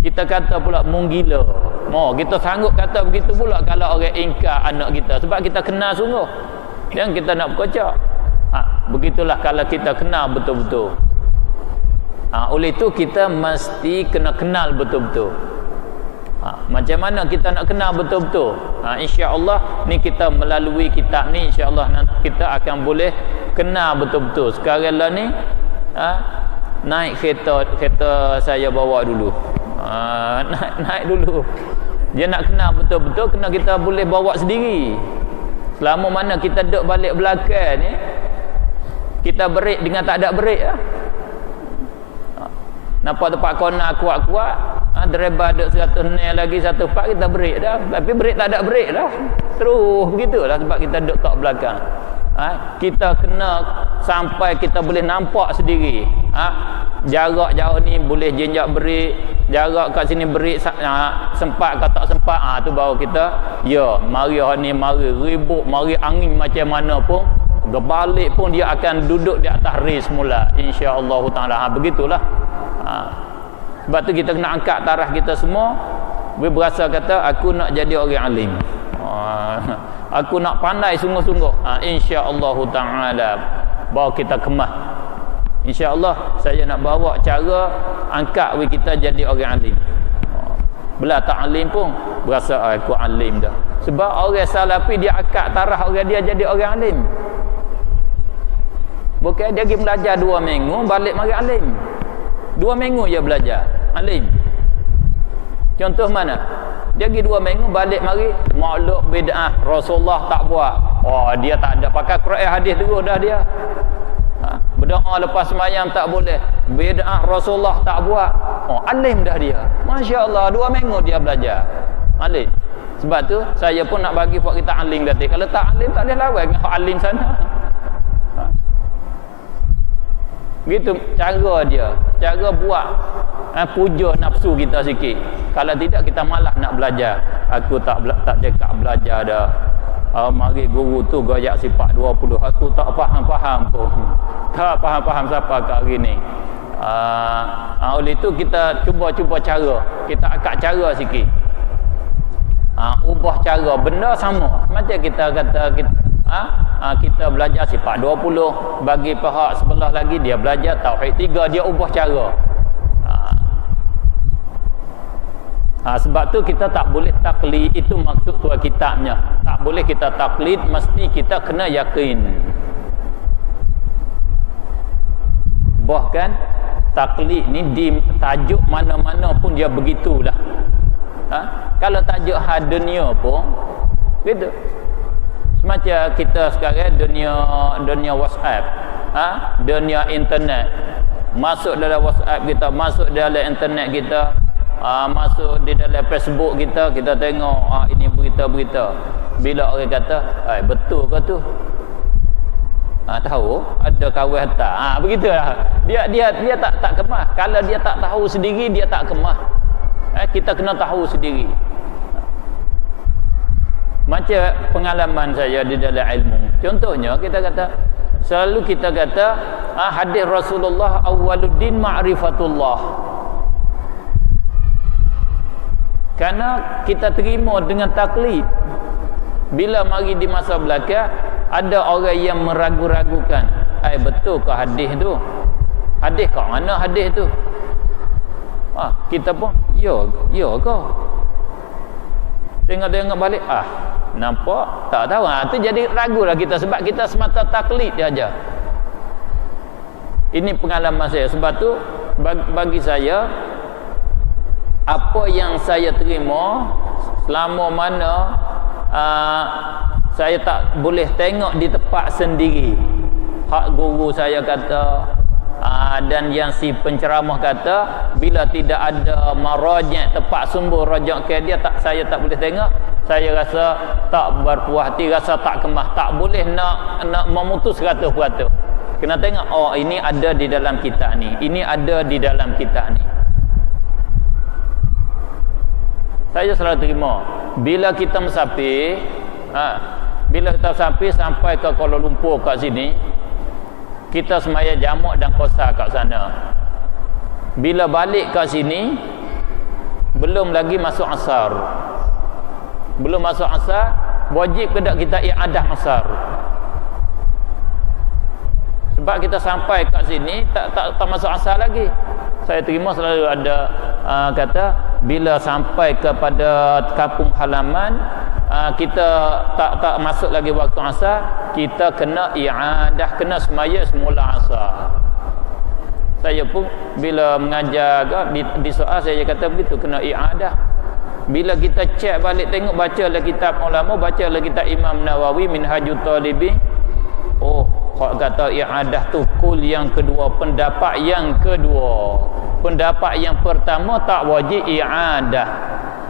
Kita kata pula menggila. Kita sanggup kata begitu pula kalau orang ingkar anak kita, sebab kita kenal sungguh. Yang kita nak berkocak. Begitulah kalau kita kenal betul-betul. Oleh itu kita mesti kena kenal betul-betul. Macam mana kita nak kenal betul-betul? Insya-Allah ni kita melalui kitab ni, insya-Allah nanti kita akan boleh kenal betul-betul. Sekarang lah ni naik kereta saya bawa dulu. Naik dulu. Dia nak kenal betul-betul, kena kita boleh bawa sendiri. Selama mana kita duduk balik belakang ni, kita break dengan tak ada break lah. Nampak tempat corner kuat-kuat, driver duduk 100 nel lagi 1 part, kita break dah. Tapi break tak ada break dah. Terus begitulah sebab kita duduk kat belakang. Kita kena sampai kita boleh nampak sendiri. Jarak jauh ni boleh jenjak break, jarak kat sini break sempat ke tak sempat, tu baru kita mari ni, mari ribut, mari angin macam mana pun, berbalik pun dia akan duduk di atas race mula, insya-Allah taala. Begitulah. Sebab tu kita kena angkat taraf kita semua. Dia berasa kata aku nak jadi orang alim. Aku nak pandai sungguh-sungguh. Insya-Allah taala bawa kita kemas. Insya-Allah saya nak bawa cara angkat kita jadi orang alim. Belah tak alim pun berasa aku alim dah. Sebab orang salafi dia angkat taraf orang dia jadi orang alim. Bukan dia pergi belajar 2 minggu balik mari alim. 2 minggu dia belajar alim. Contoh mana? Dia pergi 2 minggu balik mari makluk bid'ah, Rasulullah tak buat. Dia tak ada pakai Quran hadis terus dah dia. Berdoa lepas sembahyang tak boleh, bid'ah Rasulullah tak buat. Alim dah dia. Masya-Allah 2 minggu dia belajar alim. Sebab tu saya pun nak bagi buat kita alim kata. Kalau tak alim tak boleh lawan dengan alim sana. Gitu cara dia, cara buat puja nafsu kita sikit. Kalau tidak kita malah nak belajar. Aku tak cakap belajar dah. Mari guru tu gayak sifat 20, aku tak faham-faham pun. Tak faham-faham siapa kat hari ni. Oleh itu kita cuba cara. Kita akak cara sikit. Ubah cara, benda sama. Macam kita kata kita belajar sifat 20, bagi pihak sebelah lagi dia belajar tauhid 3, dia ubah cara. Sebab tu kita tak boleh taklid, itu maksud tuan kitabnya. Tak boleh kita taklid, mesti kita kena yakin. Bahkan taklid ni di tajuk mana-mana pun dia begitulah. Kalau tajuk dunia pun gitu. Macam kita sekarang dunia WhatsApp, dunia internet. Masuk dalam WhatsApp kita, masuk dalam internet kita, masuk di dalam Facebook kita tengok ini berita-berita. Bila orang kata, betul ke tu? Tahu ada kawan hantar. Begitulah. Dia tak kemas. Kalau dia tak tahu sendiri, dia tak kemas. Kita kena tahu sendiri. Macam pengalaman saya di dalam ilmu. Contohnya selalu kita kata hadis Rasulullah awwaluddin ma'rifatullah. Karena kita terima dengan taklid. Bila mari di masa belakang ada orang yang meragu-ragukan, betul ke hadis tu? Hadis kat mana hadis tu? Kita pun ya ke? Tengok-tengok balik, nampak tak tahu. Tu jadi ragulah kita sebab kita semata taklid dia aja. Ini pengalaman saya. Sebab tu bagi saya, apa yang saya terima selama mana saya tak boleh tengok di tempat sendiri, hak guru saya kata dan yang si penceramah kata, bila tidak ada marajak tempat sumber rajak ke dia, saya tak boleh tengok. Saya rasa tak berpuas hati, rasa tak kemah, tak boleh nak memutus 100%. Kena tengok, ini ada di dalam kitab ni, ini ada di dalam kitab ni. Saya selalu terima. Bila kita musafir, bila kita musafir sampai ke Kuala Lumpur kat sini, kita semaya jamak dan qasar kat sana. Bila balik kat sini, belum lagi masuk asar. Belum masuk asar, wajib ke tak kita i'adah asar? Sebab kita sampai kat sini tak masuk asar lagi. Saya terima selalu ada kata bila sampai kepada kampung halaman, kita tak masuk lagi waktu asar, kita kena i'adah, kena semaya semula asar. Saya pun bila mengajar di soal saya kata begitu, kena i'adah. Bila kita cek balik tengok, bacalah kitab ulama, bacalah kitab Imam Nawawi Minhajut Talibin. Oh, kalau kata i'adah tu kul yang kedua, pendapat yang kedua. Pendapat yang pertama tak wajib i'adah.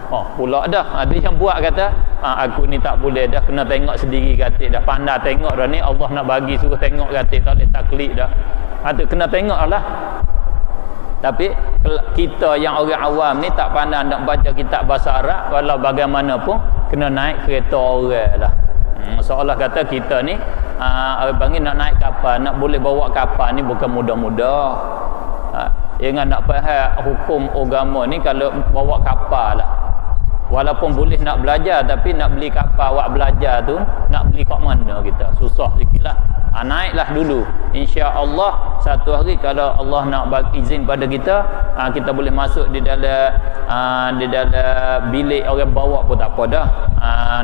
Oh, pula dah. Ada yang buat kata, aku ni tak boleh dah, kena tengok sendiri katik dah. Pandai tengok dah ni, Allah nak bagi suruh tengok katik, tak boleh taklid dah. Itu kena tengok lah. Tapi kita yang orang awam ni tak pandai nak baca kitab bahasa Arab, walau bagaimanapun kena naik kereta orang lah. Seolah kata kita ni bagi nak naik kapal, nak boleh bawa kapal ni bukan mudah-mudah. Jangan nak faham hukum agama ni kalau bawa kapal lah. Walaupun boleh nak belajar, tapi nak beli kapal awak belajar tu, nak beli kat mana kita? Susah sikit lah. Naiklah dulu. InsyaAllah satu hari kalau Allah nak bagi izin pada kita, kita boleh masuk di dalam bilik orang bawa pun tak apa dah.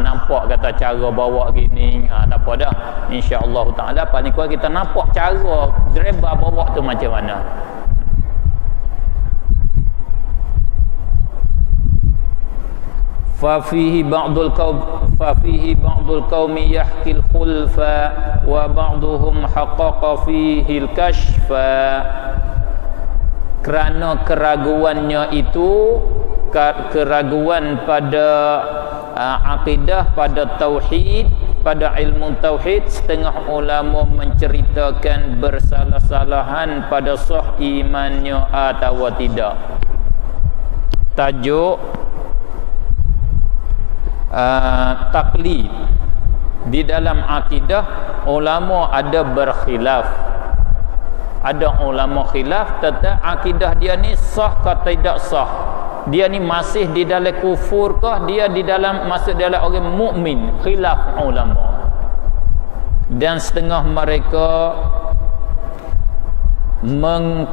Nampak kata cara bawa gini, tak apa dah. InsyaAllah ta'ala paling kurang kita nampak cara driver bawa tu macam mana. ففيه بعض القوم يحكي الخلف وبعضهم حقق فيه الكشف. Kerana keraguannya itu, keraguan pada akidah, pada tauhid, pada ilmu tauhid, setengah ulama menceritakan bersalah-salahan pada sah imannya atau tidak. Tajuk taklid. Di dalam akidah ulama ada berkhilaf. Ada ulama khilaf tentang akidah dia ni sah ke tidak sah. Dia ni masih di dalam kufur ke, dia di dalam masuk dalam orang mukmin. Khilaf ulama. Dan setengah mereka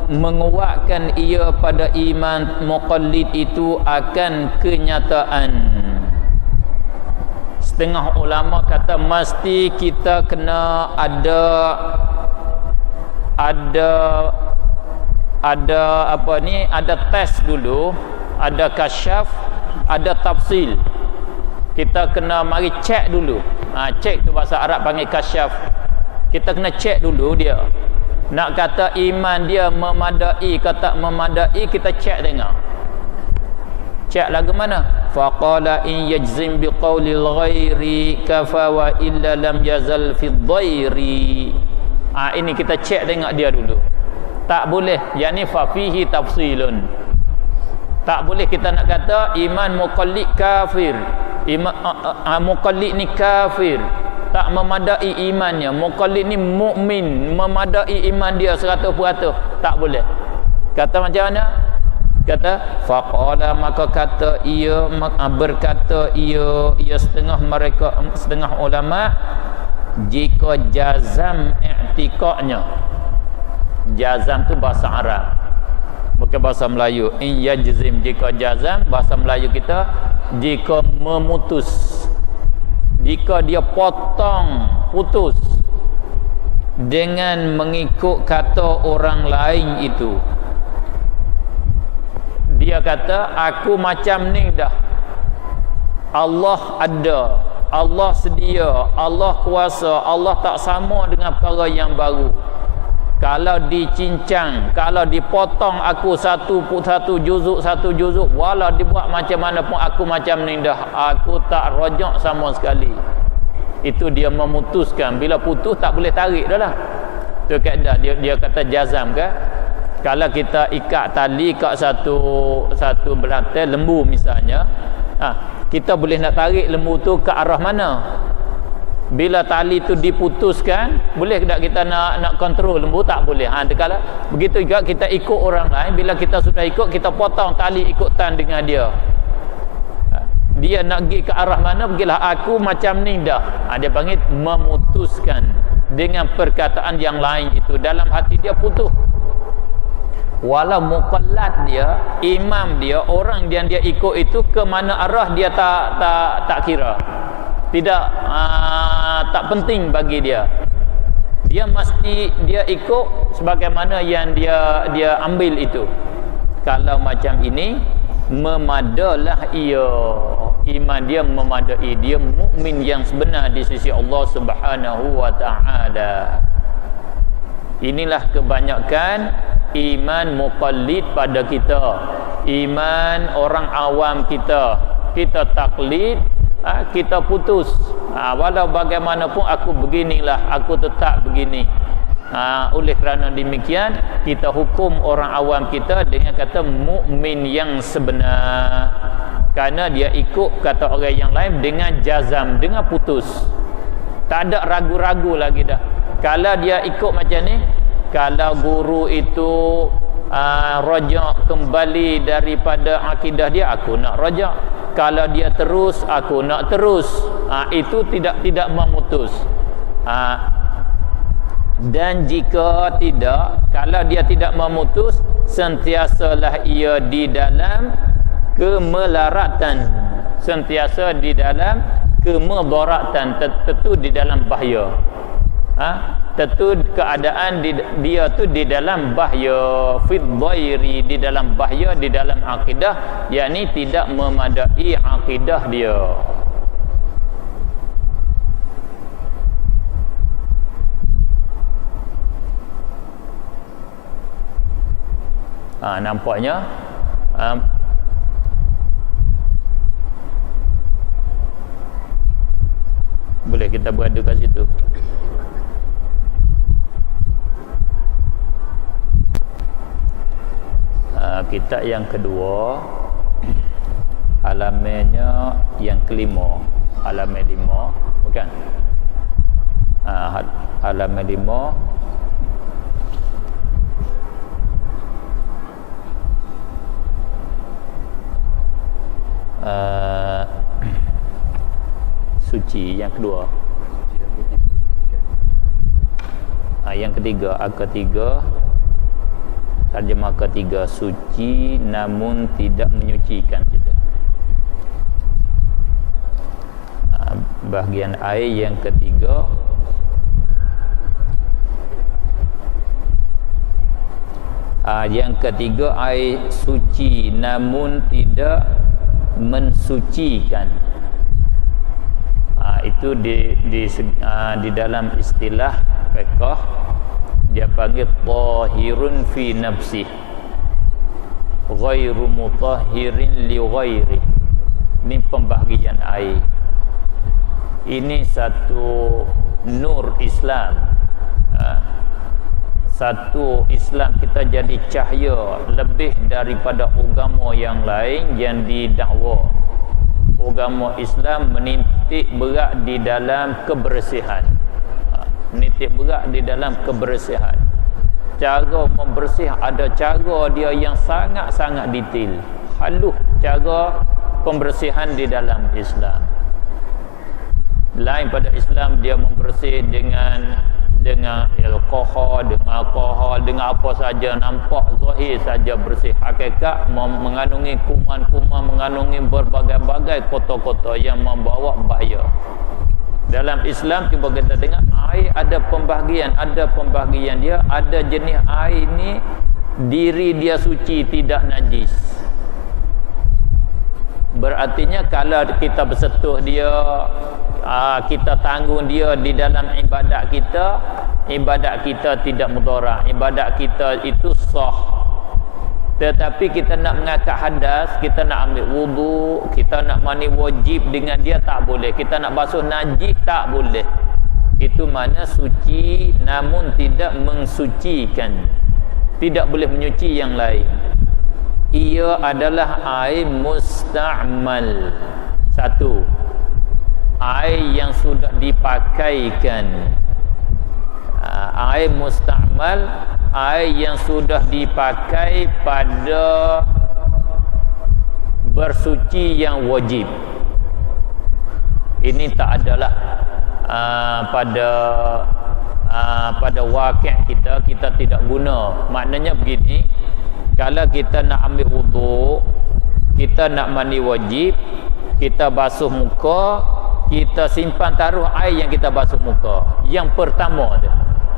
menguatkan ia pada iman muqallid itu akan kenyataan. Setengah ulama kata mesti kita kena ada apa ni, ada tes dulu, ada kasyaf, ada tafsil. Kita kena mari cek dulu. Cek tu bahasa Arab panggil kasyaf. Kita kena cek dulu dia. Nak kata iman dia memadai ke tak memadai, kita cek tengok. Cek lagu mana? Faqala in yajzim biqaulil ghairi kafa wa illa lam yazal fi dhairi. Ini kita cek tengok dia dulu. Tak boleh, yakni fa fihi tafsilun. Tak boleh kita nak kata iman muqallid kafir. Iman muqallid ni kafir, tak memadai imannya. Muqallid ni mukmin, memadai iman dia 100%. Tak boleh. Kata macam mana? Kata faqala, maka kata ia, berkata ia setengah mereka, setengah ulama, jika jazam i'tiqadnya. Jazam tu bahasa Arab, bukan bahasa Melayu. In yajzim, jika jazam, bahasa Melayu kita jika memutus, jika dia putus dengan mengikut kata orang lain itu. Dia kata aku macam ni dah, Allah ada, Allah sedia, Allah kuasa, Allah tak sama dengan perkara yang baru. Kalau dicincang, kalau dipotong aku satu juzuk, walau dibuat macam mana pun aku macam ni dah, aku tak rojak sama sekali. Itu dia memutuskan. Bila putus tak boleh tarik dah lah. Tu kaedah dia kata jazam kan. Kalau kita ikat tali kat satu berantai lembu misalnya, Kita boleh nak tarik lembu tu ke arah mana? Bila tali tu diputuskan, boleh tak kita nak kontrol lembu? Tak boleh. Begitu juga kita ikut orang lain. Bila kita sudah ikut, kita potong tali ikutan dengan dia. Dia nak pergi ke arah mana, pergilah. Aku macam ni dah. Dia panggil memutuskan dengan perkataan yang lain itu. Dalam hati dia putus. Walau muqallad dia, imam dia, orang yang dia ikut itu ke mana arah dia tak kira. Tidak tak penting bagi dia. Dia mesti dia ikut sebagaimana yang dia ambil itu. Kalau macam ini, memadalah ia, iman dia memadai, dia mukmin yang sebenar di sisi Allah Subhanahu wa taala. Inilah kebanyakan iman muqallid pada kita, iman orang awam kita taklid, kita putus. Walau bagaimanapun aku beginilah, aku tetap begini. Oleh kerana demikian, kita hukum orang awam kita dengan kata mukmin yang sebenar, kerana dia ikut kata orang yang lain dengan jazam, dengan putus, tak ada ragu-ragu lagi dah. Kalau dia ikut macam ni, kalau guru itu rajak kembali daripada akidah dia, aku nak rajak. Kalau dia terus, aku nak terus. Itu tidak memutus. Dan jika tidak, kalau dia tidak memutus, sentiasalah ia di dalam kemelaratan, sentiasa di dalam kemudaratan, tentu di dalam bahaya. Tentu keadaan dia tu di dalam bahaya, fid dhairi, di dalam bahaya, di dalam akidah, yakni tidak memadai akidah dia. Nampaknya boleh kita berada kat situ. Kitab yang kedua, halamannya yang kelima, halaman 5, bukan? Halaman 5. Suci yang kedua. Yang ketiga, ketiga, terjemah ketiga, suci namun tidak menyucikan kita. Bahagian air yang ketiga, yang ketiga, air suci namun tidak mensucikan. Itu di dalam istilah fiqh dia panggil tahirun fi nafsih ghairu mutahhirin li ghairi. Ini pembahagian air. Ini satu nur Islam. Satu Islam kita jadi cahaya lebih daripada agama yang lain yang didakwa. Agama Islam menitik berat di dalam kebersihan. Menitik berat di dalam kebersihan. Cara membersih ada cara dia yang sangat-sangat detail, halus cara pembersihan di dalam Islam. Lain pada Islam, dia membersih dengan alkohol, dengan apa saja, nampak zahir saja bersih. Hakikat mengandungi kuman-kuman, mengandungi berbagai-bagai kotor-kotor yang membawa bahaya. Dalam Islam cuba kita dengar, air ada pembahagian dia. Ada jenis air ni diri dia suci, tidak najis. Berartinya kalau kita bersentuh dia, kita tanggung dia di dalam ibadat kita tidak mudarat, ibadat kita itu sah. Tetapi kita nak mengangkat hadas, kita nak ambil wudu, kita nak mandi wajib dengan dia, tak boleh. Kita nak basuh najis, tak boleh. Itu mana suci namun tidak mensucikan, tidak boleh menyuci yang lain. ia adalah air musta'mal. Satu, air yang sudah dipakaikan. Air musta'mal, air yang sudah dipakai pada bersuci yang wajib. Ini tak adalah pada wakil kita tidak guna. Maknanya begini, kalau kita nak ambil wuduk, kita nak mandi wajib, kita basuh muka, kita simpan taruh air yang kita basuh muka. Yang pertama tu,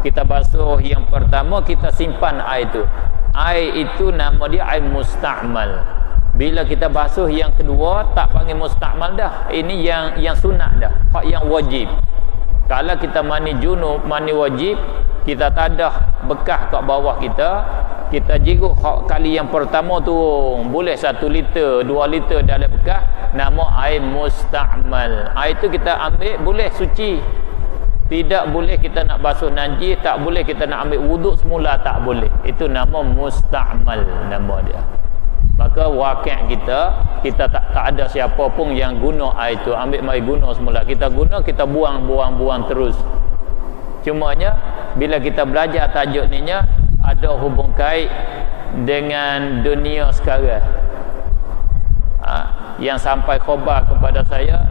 kita basuh yang pertama, kita simpan air tu. Air itu nama dia air musta'mal. Bila kita basuh yang kedua, tak panggil musta'mal dah. Ini yang sunat dah, hak yang wajib. Kalau kita mandi junub, mandi wajib, kita tadah bekas kat bawah kita jiruk hak kali yang pertama tu, boleh 1 liter, 2 liter dalam bekas, nama air musta'mal. Air tu kita ambil, boleh suci. Tidak boleh kita nak basuh najis, tak boleh kita nak ambil wuduk semula, tak boleh. Itu nama musta'mal nama dia. Maka wakil kita tak ada siapa pun yang guna air tu. Ambil mari guna semula. Kita guna, kita buang terus. Cumanya bila kita belajar tajuk ni nya, ada hubung kait dengan dunia sekarang. Yang sampai khabar kepada saya,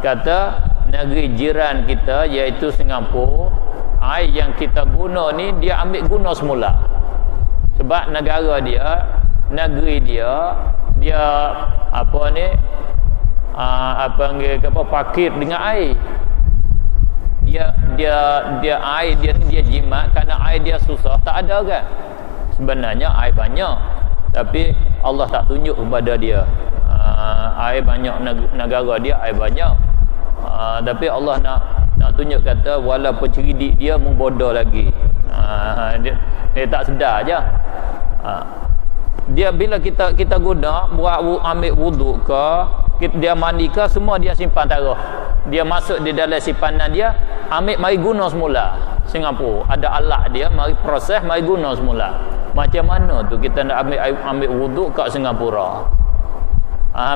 kata negeri jiran kita iaitu Singapura, air yang kita guna ni dia ambil guna semula. Sebab negara dia, negeri dia apa ni, pakir dengan air. Dia air dia ni dia jimat kerana air dia susah, tak ada kan. Sebenarnya air banyak, tapi Allah tak tunjuk kepada dia. Air banyak, negara dia air banyak. Tapi Allah nak tunjuk, kata walaupun cerdik dia membodoh lagi. Dia tak sedar aja. Dia bila kita guna buat ambil wuduk ke, dia mandi ke, semua dia simpan taruh. Dia masuk di dalam simpanan dia, ambil mari guna semula. Singapura ada alat dia, mari proses, mari guna semula. Macam mana tu kita nak ambil wuduk kat Singapura?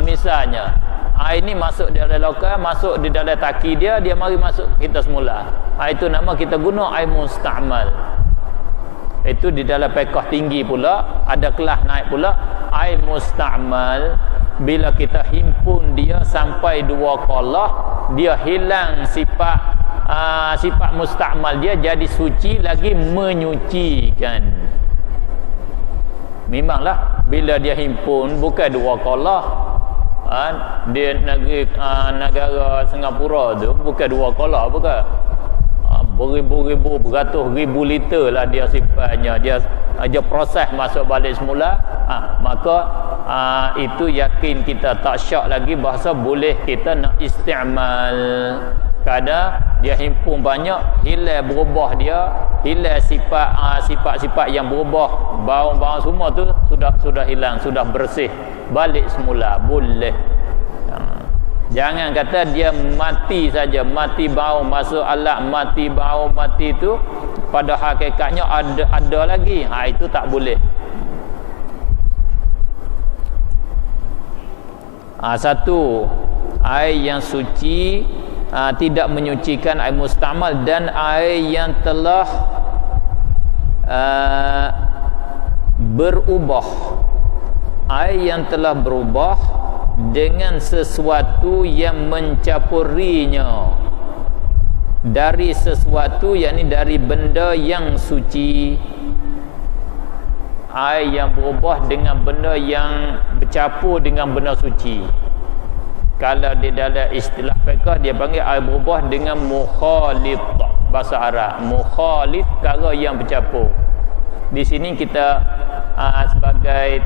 Misalnya air ni masuk di dalam lokal, masuk di dalam taki dia mari masuk kita semula. Itu nama kita guna air musta'mal. Itu di dalam fiqh tinggi pula, ada kelas naik pula. Air musta'mal, bila kita himpun dia sampai 2 qalah, dia hilang sifat musta'mal dia, jadi suci lagi menyucikan. Memanglah bila dia himpun bukan 2 qalah. Dia negara Singapura tu bukan 2 qalah, bukan. Beribu-ribu, beratus ribu liter lah dia simpannya. Dia proses masuk balik semula. Maka itu yakin kita tak syak lagi bahawa boleh kita nak isti'mal. Kadang dia himpun banyak, hilang berubah dia, hilang sifat-sifat yang berubah, bau-bau semua tu sudah hilang, sudah bersih, balik semula boleh. Jangan kata dia mati saja, mati bau, masuk alat mati bau, mati itu pada hakikatnya ada lagi. Itu tak boleh. Satu, air yang suci tidak menyucikan air musta'mal, dan air yang telah berubah. Air yang telah berubah dengan sesuatu yang mencampurinya dari sesuatu, yakni dari benda yang suci. Air yang berubah dengan benda yang bercampur dengan benda suci. Kalau di dalam istilah fiqh dia panggil air berubah dengan mukhalid, bahasa Arab. Mukhalid, perkara yang bercampur. Di sini kita sebagai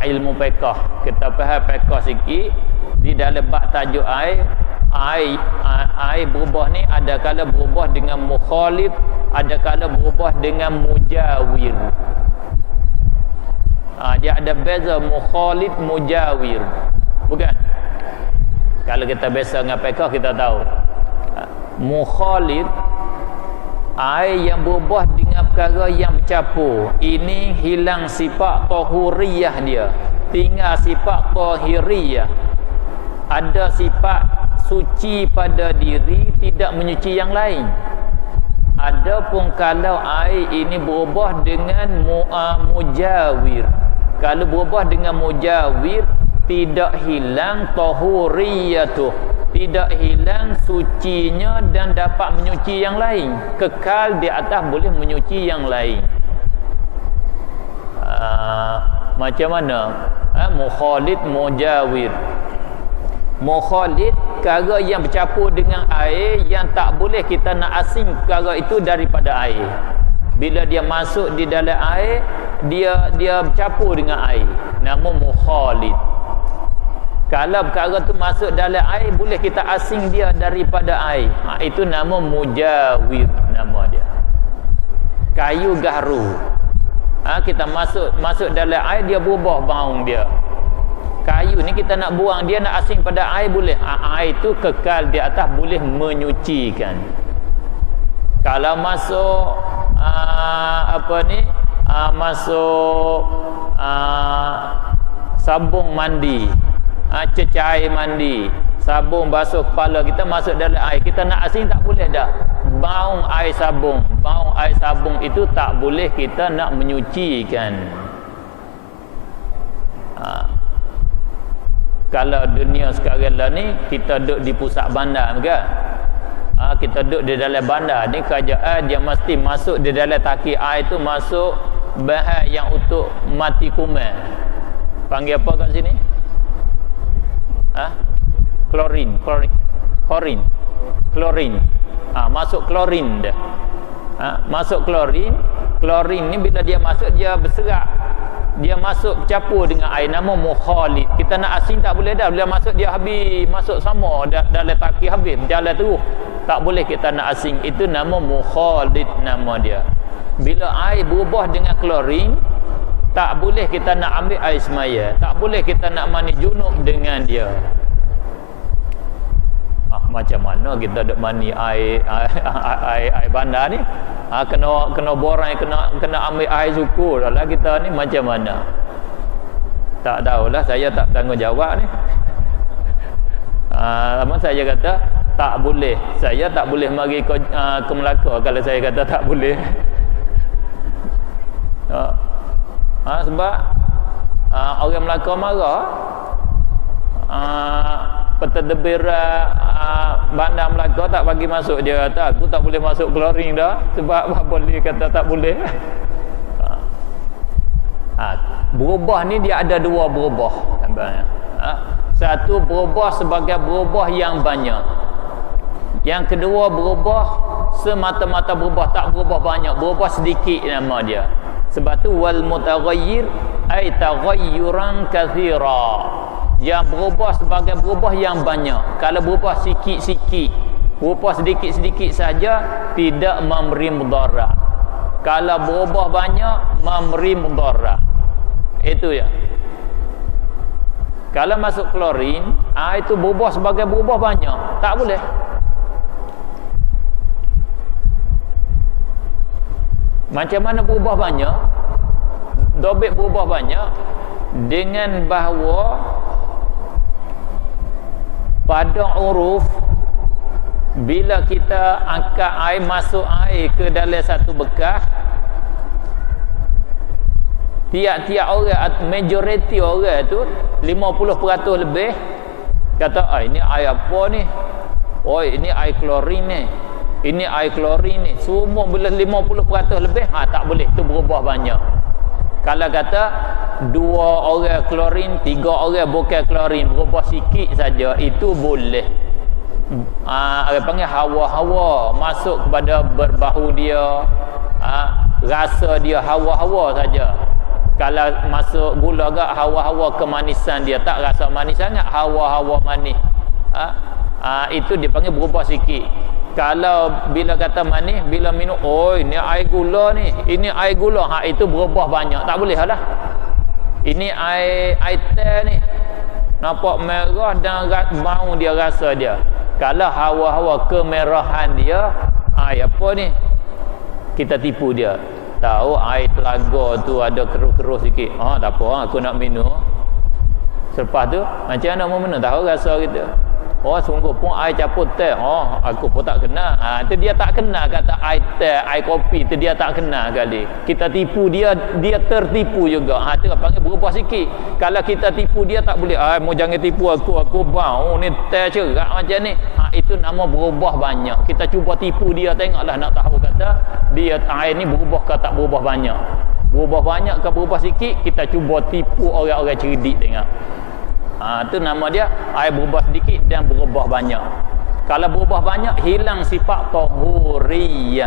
ilmu fiqh, kita faham fiqh sikit. Di dalam bab tajuk air berubah ni, ada kala berubah dengan mukhalid, ada kala berubah dengan mujawir. Dia ada beza mukhalid, mujawir, bukan? Kalau kita biasa dengan fiqh kita tahu mukhalid Air yang berubah dengan perkara yang bercampur, ini hilang sifat tahuriyah dia, tinggal sifat tahiriyah. Ada sifat suci pada diri, tidak menyuci yang lain. Adapun kalau air ini berubah dengan mujawir, kalau berubah dengan mujawir, tidak hilang tahuriyatuh, tidak hilang sucinya dan dapat menyuci yang lain, kekal di atas boleh menyuci yang lain. Macam mana? Mukhalid, mujawir. Mukhalid, perkara yang bercampur dengan air yang tak boleh kita nak asing perkara itu daripada air. Bila dia masuk di dalam air, dia bercampur dengan air, nama mukhalid. Kalau perkara tu masuk dalam air, boleh kita asing dia daripada air. Itu nama mujawir, nama dia. Kayu gaharu. Kita masuk dalam air, dia berubah bau dia. Kayu ni kita nak buang, dia nak asing pada air boleh. Air tu kekal di atas, boleh menyucikan. Kalau masuk masuk sabung mandi, cecair mandi, sabun basuh kepala kita masuk dalam air, kita nak asing tak boleh dah. Bau air sabun itu tak boleh kita nak menyucikan. Kalau dunia sekarang lah ni, kita duduk di pusat bandar kan? Kita duduk di dalam bandar ni, kerajaan dia mesti masuk di dalam taki air tu, masuk bahan yang untuk mati kuman. Panggil apa kat sini? Klorin. Masuk klorin dah. Masuk klorin ni bila dia masuk, dia berserak, dia masuk campur dengan air, nama mukhalid. Kita nak asing tak boleh dah. Bila masuk dia habis, masuk sama dalam taki habis, berjalan terus, tak boleh kita nak asing. Itu nama mukhalid, nama dia. Bila air berubah dengan klorin, tak boleh kita nak ambil air semaya, tak boleh kita nak mandi junub dengan dia. Macam mana kita duk mandi air bandar ni? Kena borang, kena ambil air suku dah lah kita ni, macam mana? Tak tahulah, saya tak tanggungjawab ni. Saya kata tak boleh. Saya tak boleh mari ke Melaka kalau saya kata tak boleh. Sebab orang Melaka marah. Pentadbir bandar Melaka tak bagi masuk. Dia kata aku tak boleh masuk klorin dah, sebab apa boleh kata tak boleh. Berubah ni dia ada dua berubah. Satu berubah sebagai berubah yang banyak. Yang kedua berubah semata-mata berubah, tak berubah banyak, berubah sedikit nama dia. Sebab tu wal mutaghayyir ay taghayyuran katsira. Yang berubah sebagai berubah yang banyak. Kalau berubah sikit-sikit, berubah sedikit-sedikit saja, tidak memberi mudarat. Kalau berubah banyak, memberi mudarat. Itu ya. Kalau masuk klorin, itu berubah sebagai berubah banyak, tak boleh. Macam mana berubah banyak? Dobit berubah banyak dengan bahawa pada uruf, bila kita angkat air, masuk air ke dalam satu bekas, tiap-tiap orang, majoriti orang tu 50% lebih kata ini air apa ni? Oh, ini air klorin ni. Ini air klorin ni. Semua bila 50% lebih, tak boleh, tu berubah banyak. Kalau kata 2 orang klorin, 3 orang bukan klorin, berubah sikit saja, itu boleh. Orang panggil hawa-hawa, masuk kepada berbahu dia, rasa dia hawa-hawa saja. Kalau masuk gula agak, hawa-hawa kemanisan dia, tak rasa manis sangat, hawa-hawa manis. Itu dipanggil berubah sikit. Kalau bila kata manis, bila minum, oh ini air gula ni, ini air gula, itu berubah banyak, tak boleh lah. Ini air teh ni, nampak merah dan bau dia, rasa dia. Kalau hawa-hawa kemerahan dia, apa ni? kita tipu dia. Tahu air telaga tu ada keruh-keruh sikit. Tak apa, aku nak minum. Selepas tu macam mana mau minum? Tahu rasa kita. Sungguh pun air campur teh. Aku pun tak kenal. Itu dia tak kenal kata air teh, air kopi tu dia tak kenal kali. Kita tipu dia, dia tertipu juga. Itu panggil berubah sikit. Kalau kita tipu dia tak boleh. Mau jangan tipu aku bau ni teh cerak macam ni. Itu nama berubah banyak. Kita cuba tipu dia, tengoklah nak tahu kata dia air ni berubah ke tak berubah banyak. Berubah banyak ke berubah sikit, kita cuba tipu orang-orang cerdik tengok. Itu nama dia air berubah sedikit dan berubah banyak. Kalau berubah banyak, hilang sifat tahuriyah.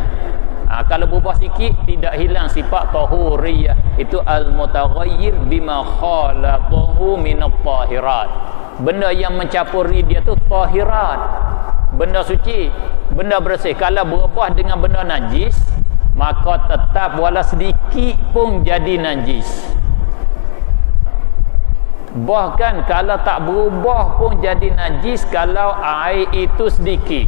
Kalau berubah sikit, tidak hilang sifat tahuriyah. Itu al-mutaghayyir bima khalaqahu minat tahirat. Benda yang mencampuri dia tu tahirat, benda suci, benda bersih. Kalau berubah dengan benda najis, maka tetap wala sedikit pun jadi najis. Bahkan kalau tak berubah pun jadi najis kalau air itu sedikit.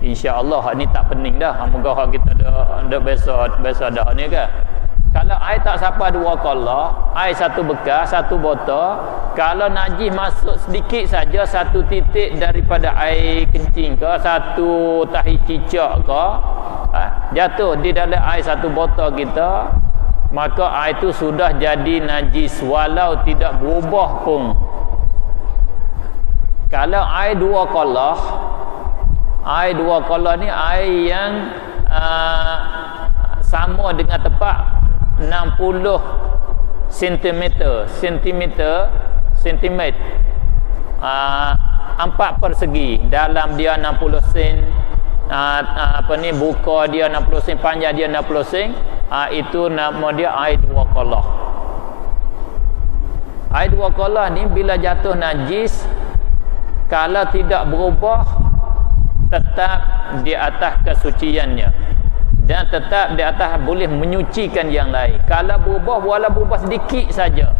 InsyaAllah ni tak pening dah. Moga kita ada biasa dah ni kan. Kalau air tak sampai 2 kolah, air satu bekas, satu botol, kalau najis masuk sedikit saja, satu titik daripada air kencing ke, satu tahi cicak ke, jatuh di dalam air satu botol kita, maka air itu sudah jadi najis walau tidak berubah pun. Kalau air 2 kolah, air 2 kolah ni air yang sama dengan tepat 60 cm 4 persegi. Dalam dia 60 sen, buka dia 60 sen, panjang dia 60 sen. Itu nama dia air 2 kolah. Air 2 kolah ni bila jatuh najis, kalau tidak berubah, tetap di atas kesuciannya dan tetap di atas boleh menyucikan yang lain. Kalau berubah, walau berubah sedikit saja,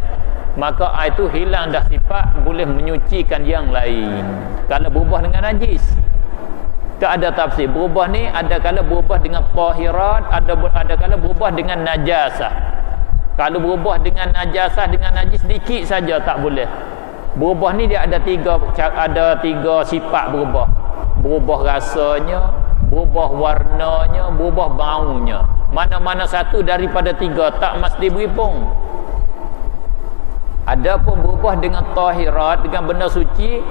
maka air itu hilang dah sifat boleh menyucikan yang lain. Kalau berubah dengan najis, tak ada tafsir. Berubah ni ada kala berubah dengan tahirat, ada kala berubah dengan najasah. Kalau berubah dengan najasah, dengan najis sedikit saja tak boleh. Berubah ni dia ada tiga sifat berubah. Berubah rasanya, berubah warnanya, berubah baunya. Mana-mana satu daripada 3 tak mesti beripung. Ada pun berubah dengan tahirat, dengan benda suci,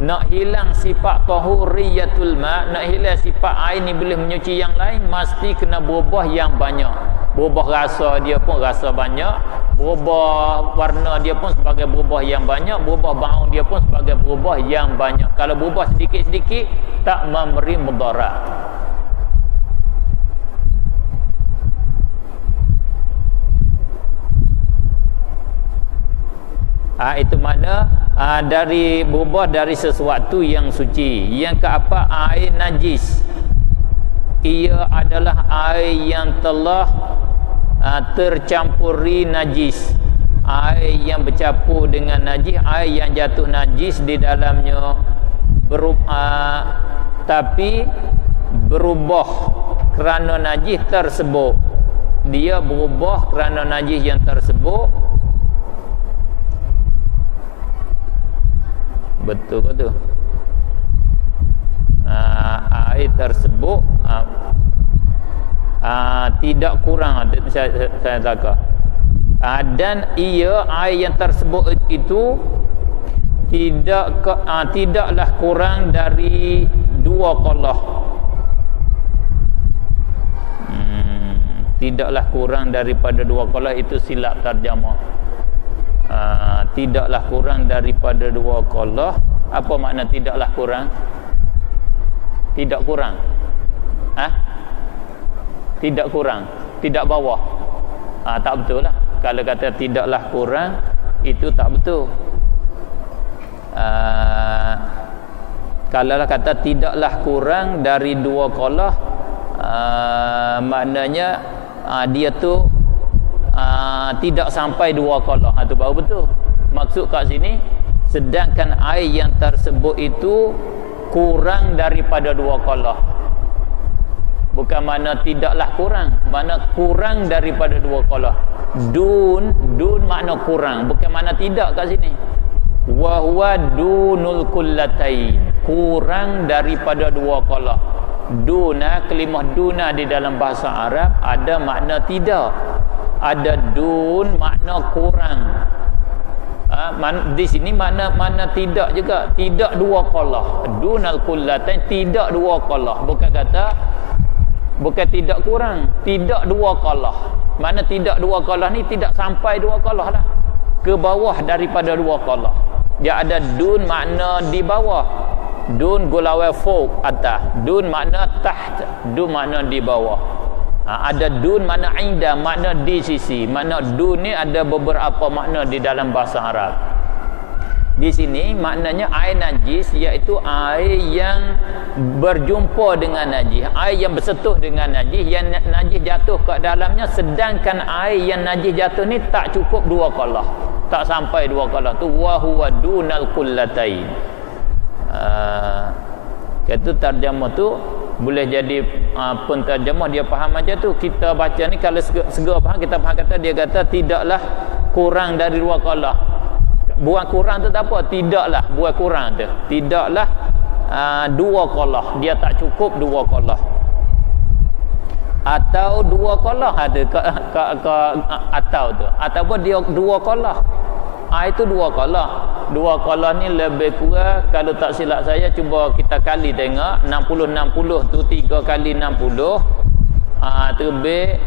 nak hilang sifat tahuriyatul ma, nak hilang sifat air ni boleh menyuci yang lain, mesti kena berubah yang banyak. Berubah rasa dia pun rasa banyak, berubah warna dia pun sebagai berubah yang banyak, berubah bau dia pun sebagai berubah yang banyak. Kalau berubah sedikit-sedikit tak memberi mudarat. Itu mana dari berubah dari sesuatu yang suci. Yang keempat, air najis. Ia adalah air yang telah tercampuri najis. Air yang bercampur dengan najis, air yang jatuh najis di dalamnya tapi berubah kerana najis tersebut. Dia berubah kerana najis yang tersebut. Betul ke tu? Air tersebut tidak kurang, saya takut. Dan ia air yang tersebut itu tidaklah kurang dari 2 kolah. Tidaklah kurang daripada 2 kolah, itu silap terjemah. Tidaklah kurang daripada 2 kolah. Apa makna tidaklah kurang? Tidak kurang. Tidak kurang, tidak bawah. Tak betul lah. Kalau kata tidaklah kurang, itu tak betul. Kalau kata tidaklah kurang dari 2 kolah, maknanya dia tu tidak sampai 2 kolah. Itu baru betul. Maksud kat sini, sedangkan air yang tersebut itu kurang daripada 2 kolah. Bukan makna tidaklah kurang, makna kurang daripada dua qala. Dun makna kurang, bukan makna tidak kat sini. Wa huwa dunul kullatain, kurang daripada dua qala. Duna, kalimah duna di dalam bahasa Arab ada makna tidak. Ada dun makna kurang. Di sini makna tidak juga, tidak dua qala. Dunal kullatain, tidak dua qala. Bukan tidak kurang, tidak dua qala. Makna tidak dua qala ni tidak sampai dua qala lah. Ke bawah daripada dua qala. Dia ada dun makna di bawah. Dun gulawai fawq, atas. Dun makna taht, dun makna di bawah. Ada dun makna inda, makna di sisi. Makna dun ni ada beberapa makna di dalam bahasa Arab. Di sini maknanya air najis, iaitu air yang berjumpa dengan najis, air yang bersentuh dengan najis, yang najis jatuh ke dalamnya, sedangkan air yang najis jatuh ni tak cukup dua qala, tak sampai dua qala tu. Wa huwa dunal kullatain. Kata terjemah tu boleh jadi penterjemah dia faham macam tu. Kita baca ni kalau segera faham, kita faham kata dia kata tidaklah kurang dari dua qala. Buang kurang tu tak apa, tidaklah buang kurang tu, tidaklah dua qala, dia tak cukup dua qala. Atau dua qala ada atau tu, ataupun dia dua qala. Itu dua qala. Dua qala ni lebih kurang, kalau tak silap saya, cuba kita kali tengok 60 tu 3 kali 60 terbit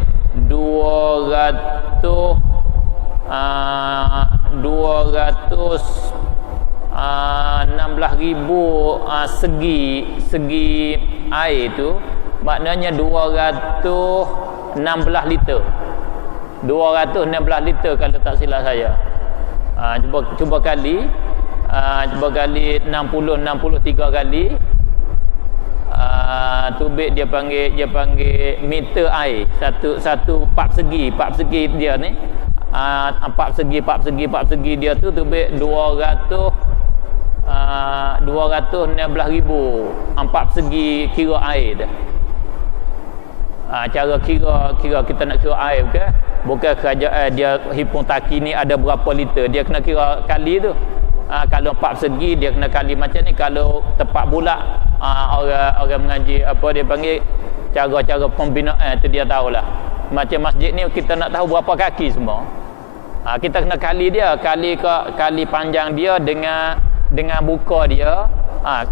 216,000 segi air tu, maknanya 216 liter. 216 liter kalau tak silap saya. Cuba kali 60 3 kali. Tubik dia panggil meter air. Satu pap segi dia ni. Pap segi dia tu tubik 216,000 pap segi kira air dah. Cara kira kita nak kira air bukan kerajaan dia himpun taki ni ada berapa liter, dia kena kira kali tu. Kalau pap segi dia kena kali macam ni. Kalau tepat bulat, orang mengaji apa dia panggil, cara-cara pembinaan tu dia tahulah. Macam masjid ni kita nak tahu berapa kaki semua, kita kena kali dia, kali panjang dia dengan buka dia.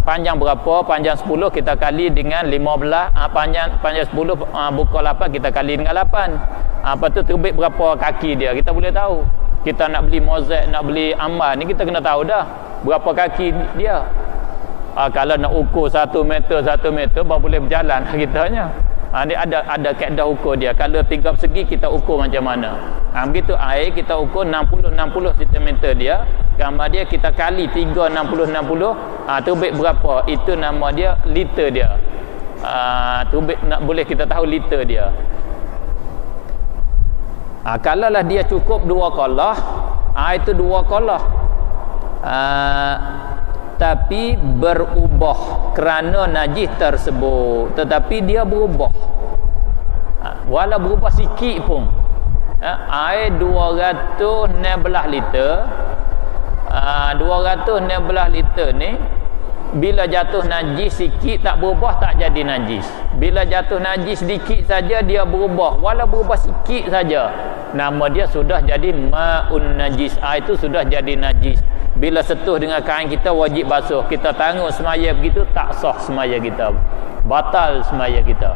Panjang berapa? Panjang 10 kita kali dengan 15. Panjang 10 buka 8 kita kali dengan 8. Lepas tu terbit berapa kaki dia, kita boleh tahu. Kita nak beli mozaik, nak beli amal ni, kita kena tahu dah berapa kaki dia. Kalau nak ukur 1 meter baru boleh berjalan kitanya. Ni ada kaedah ukur dia. Kalau 3 segi kita ukur macam mana. Begitu air kita ukur 60 cm dia. Gambar dia kita kali 3 60. Terbit berapa? Itu nama dia liter dia. Terbit boleh kita tahu liter dia. Kalaulah dia cukup 2 qala, itu 2 qala. Tapi berubah kerana najis tersebut, tetapi dia berubah. Walau berubah sikit pun. Air 216 liter. 216 liter ni bila jatuh najis sikit tak berubah, tak jadi najis. Bila jatuh najis sedikit saja dia berubah, walau berubah sikit saja, nama dia sudah jadi ma'un najis. Itu sudah jadi najis. Bila sentuh dengan kain kita wajib basuh. Kita tangguh semaya begitu, tak sah semaya kita, batal semaya kita.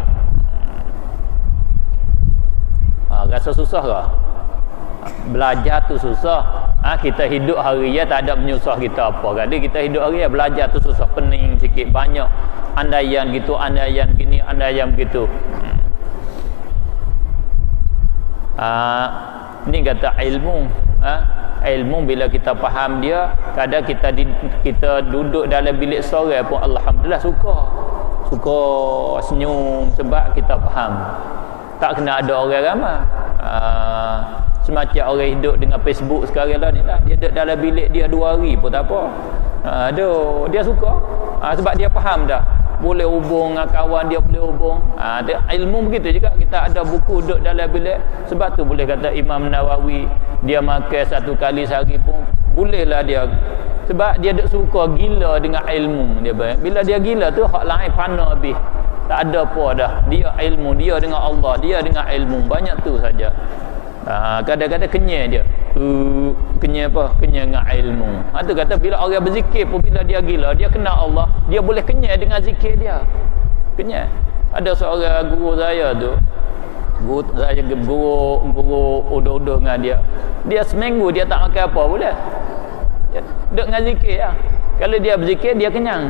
Rasa susah ke? Belajar tu susah. Kita hidup harian tak ada menyusah kita apa. Jadi kita hidup harian, belajar tu susah, pening sikit, banyak andaian gitu, andaian gini, andaian begitu. Ni kata ilmu. Ilmu bila kita faham dia, kadang kita duduk dalam bilik sorang pun alhamdulillah suka senyum sebab kita faham. Tak kena ada orang ramai. Semacam orang hidup dengan Facebook sekarang lah ni lah. Dia duduk dalam bilik dia 2 hari pun tak apa. Dia suka. Sebab dia faham dah. boleh hubung dengan kawan dia, boleh hubung. Ilmu begitu juga. Kita ada buku duduk dalam bilik. Sebab tu boleh kata Imam Nawawi dia makan 1 kali sehari pun bolehlah dia. Sebab dia duk suka gila dengan ilmu dia. Bila dia gila tu hak lain fana habis. Tak ada apa dah. Dia ilmu, dia dengan Allah, dia dengan ilmu. Banyak tu saja. Kadang-kadang kenyang dia. Kenyang apa? Kenyang dengan ilmu. Tu kata bila orang berzikir pun bila dia gila, dia kenal Allah, dia boleh kenyang dengan zikir dia. Kenyang. Ada seorang guru saya tu, guru udah-udah dengan dia. Dia seminggu dia tak makan apa boleh. Duduk dengan zikir lah. Kalau dia berzikir, dia kenyang.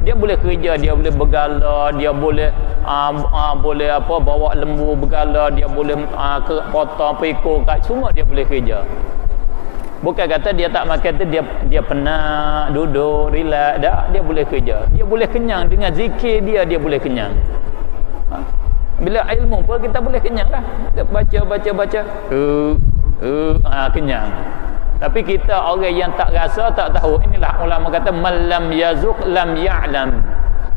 Dia boleh kerja, dia boleh bergala, dia boleh boleh apa bawa lembu bergala, dia boleh potong pekor kat semua dia boleh kerja. Bukan kata dia tak makan tu dia penat, duduk, relax, dah dia boleh kerja. Dia boleh kenyang dengan zikir dia boleh kenyang. Bila ilmu pun kita boleh kenyang lah. Baca. Kenyang. Tapi kita orang yang tak rasa, tak tahu. Inilah ulama kata malam yazuk lam ya'lam.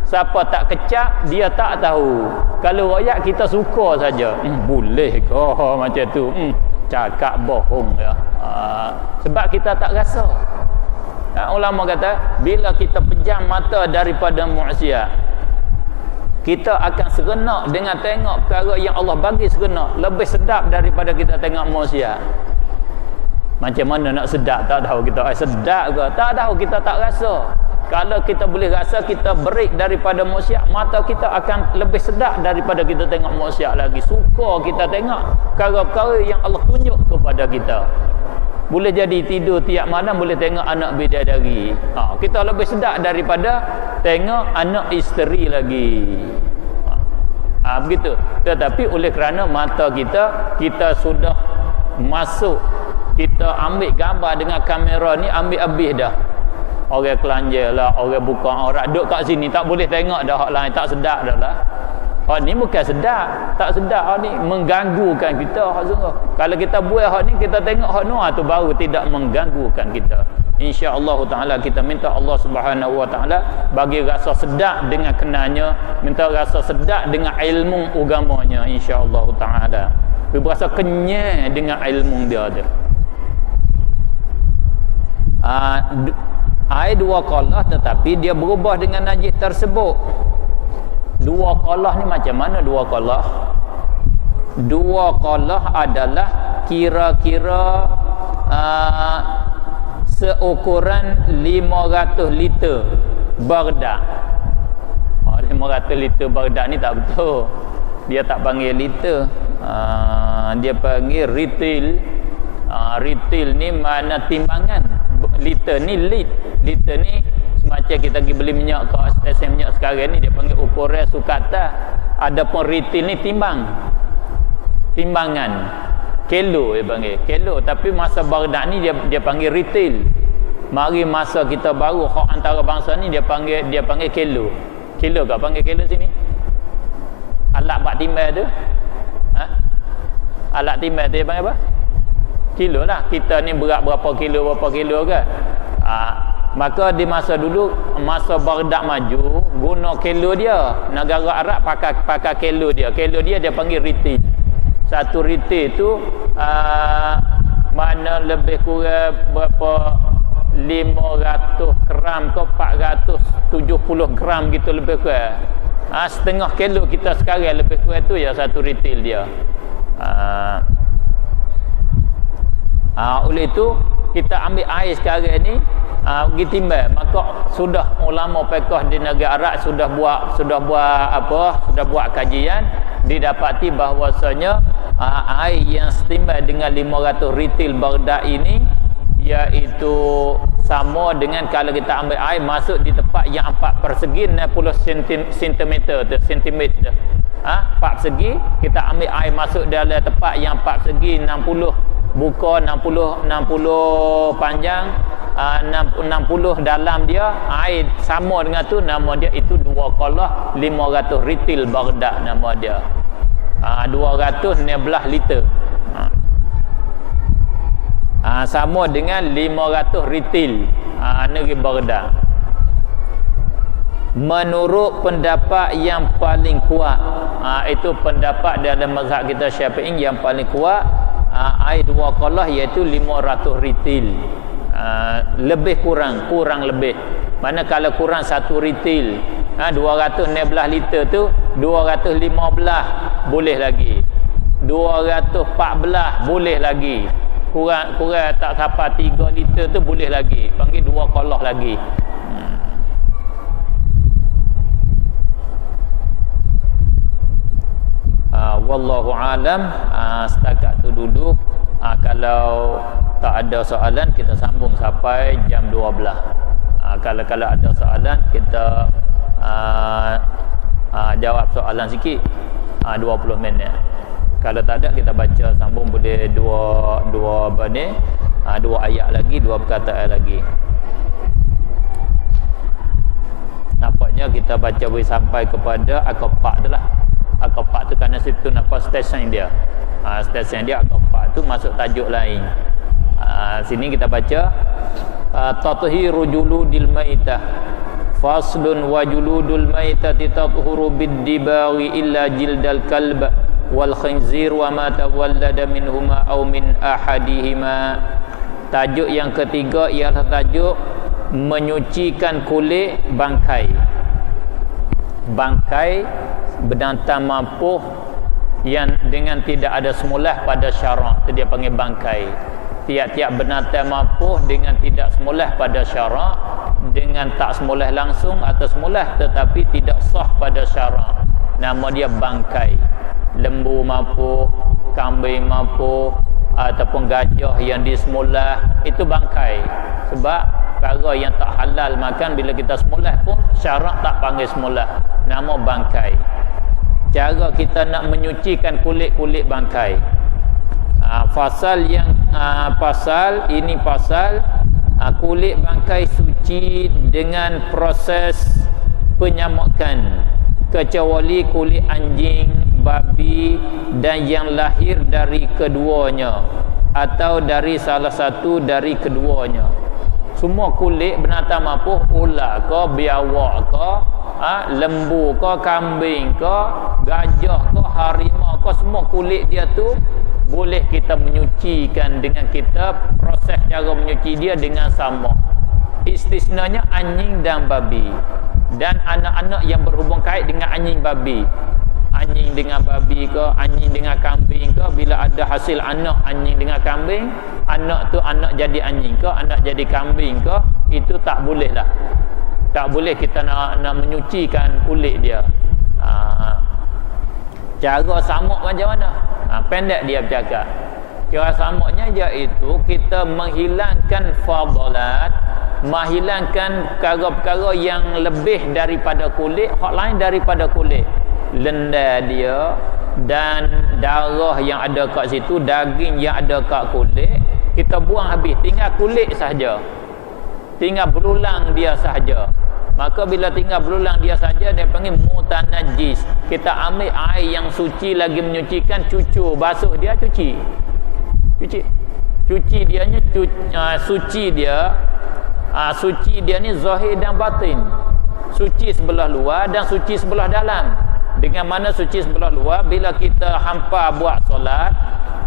Siapa tak kecap, dia tak tahu. Kalau royak kita suka saja. Boleh ke macam tu? Cakap bohong ya. Sebab kita tak rasa. Ulama kata bila kita pejam mata daripada maksiat, kita akan serenak dengan tengok perkara yang Allah bagi serenak. Lebih sedap daripada kita tengok maksiat. Macam mana nak sedap? Tak tahu kita. Sedap ke? Tak tahu, kita tak rasa. Kalau kita boleh rasa, kita break daripada maksiat, mata kita akan lebih sedap daripada kita tengok maksiat lagi. Suka kita tengok perkara-perkara yang Allah tunjuk kepada kita. Boleh jadi tidur tiap malam boleh tengok anak bidadari. Kita lebih sedap daripada tengok anak isteri lagi. Begitu. Tetapi oleh kerana mata kita sudah masuk, kita ambil gambar dengan kamera ni, ambil habis dah. Orang kelanjir lah, orang buka aurat, duduk kat sini tak boleh tengok dah hak lain, tak sedap dah lah. Hak ni bukan sedap, tak sedap. Hak ni mengganggukan kita hak sungguh. Kalau kita buat hak ni, kita tengok hak ni tu baru tidak mengganggukan kita. Insya-Allah taala kita minta Allah Subhanahu wa taala bagi rasa sedap dengan kenanya, minta rasa sedap dengan ilmu agamanya insya-Allah taala. Berasa kenyang dengan ilmu dia tu. Air dua qalah tetapi dia berubah dengan najis tersebut. Dua qalah ni macam mana dua qalah? Dua qalah adalah kira-kira seukuran 500 liter bardak. 500 liter bardak ni tak betul. Dia tak panggil liter. Dia panggil retail. Retail ni mana timbangan. Liter ni liter ni semacam kita pergi beli minyak ke stesen minyak sekarang ni, dia panggil ukuran sukata. Adapun retail ni timbangan kilo, dia panggil kilo. Tapi masa bardak ni dia panggil retail. Mari masa kita baru hak antara bangsa ni dia panggil kilo. Kilo ke panggil kilo sini? Alat buat timbang tu. Alat timbang tu dia panggil apa? Kilo lah. Kita ni berat berapa kilo ke. Maka di masa dulu, masa bardak maju, guna kilo dia. Negara Arab pakai kilo dia. Kilo dia panggil retail. Satu retail tu mana lebih kurang berapa 500 gram ke 470 gram gitu lebih kurang. Setengah kilo kita sekarang lebih kurang tu ya satu retail dia. Oleh itu kita ambil air sekarang ni pergi timbang, maka sudah ulama fiqh di negara Arab sudah buat kajian, didapati bahwasanya air yang setimbang dengan 500 retail bardak ini iaitu sama dengan kalau kita ambil air masuk di tempat yang 4 persegi 60 cm tu sentimeter. 4 persegi kita ambil air masuk dalam tempat yang 4 persegi 60 buka 60 panjang 60 dalam dia, air sama dengan tu, nama dia itu 2 qalah 500 retail bardak nama dia. 216 liter. Sama dengan 500 retail negeri bardak. menurut pendapat yang paling kuat, itu pendapat dalam mazhab kita Syafi'i yang paling kuat, air 2 qalah iaitu 500 ritil. Lebih kurang lebih. Mana kalau kurang 1 ritil, 216 liter tu 215 boleh lagi. 214 boleh lagi. Kurang tak sampai 3 liter tu boleh lagi. Panggil 2 qalah lagi. Wallahu alam. Setakat tu duduk. Kalau tak ada soalan kita sambung sampai jam 12. Kalau ada soalan kita jawab soalan sikit 20 minit. Kalau tak ada kita baca sambung boleh dua ayat lagi, 2 perkataan lagi. Nampaknya kita baca boleh sampai kepada Aqabah tu lah. Aqabah tu kerana situ nampak stesen dia. Stesen dia Aqabah tu masuk tajuk lain. Sini kita baca tathiru juludil maitah faslun wa juludul maitati tathuru bid-dibaghi illa jildal kalb wal khinzir wa ma tawallada minhuma aw min ahadihima. Tajuk yang ketiga ialah tajuk menyucikan kulit bangkai. Bangkai binatang mampuh yang dengan tidak ada semulah pada syarak, itu dia panggil bangkai. Tiap-tiap binatang mampuh dengan tidak semulah pada syarak, dengan tak semulah langsung atau semulah tetapi tidak sah pada syarak, nama dia bangkai. Lembu mampuh, kambing mampuh, ataupun gajah yang disemulah, itu bangkai. Sebab perkara yang tak halal makan bila kita semulah pun syarak tak panggil semulah, nama bangkai. Cara kita nak menyucikan kulit-kulit bangkai. Pasal kulit bangkai suci dengan proses penyamakan, kecuali kulit anjing, babi dan yang lahir dari keduanya atau dari salah satu dari keduanya. Semua kulit binatang mampuh, ular ke, biawak ke, lembu ke, kambing ke, gajah ke, harimau ke, semua kulit dia tu boleh kita menyucikan dengan kita, proses cara menyuci dia dengan sama. Istisnanya anjing dan babi dan anak-anak yang berhubung kait dengan anjing babi. Anjing dengan babi ke, anjing dengan kambing ke, bila ada hasil anak anjing dengan kambing, anak tu anak jadi anjing ke, anak jadi kambing ke, itu tak boleh lah. Tak boleh kita nak menyucikan kulit dia. Cara samuk macam mana? Pendek dia bercakap. Cara samuknya iaitu kita menghilangkan fadalat, menghilangkan perkara-perkara yang lebih daripada kulit, hak lain daripada kulit. Lendir dia dan darah yang ada kat situ, daging yang ada kat kulit, kita buang habis, tinggal kulit sahaja, tinggal belulang dia sahaja. Maka bila tinggal belulang dia saja, dia panggil mutanajjis. Kita ambil air yang suci lagi menyucikan, cucu basuh dia, cuci dianya, suci dia. Suci dia ni zahir dan batin. Suci sebelah luar dan suci sebelah dalam. Dengan mana suci sebelah luar, bila kita hampa buat solat,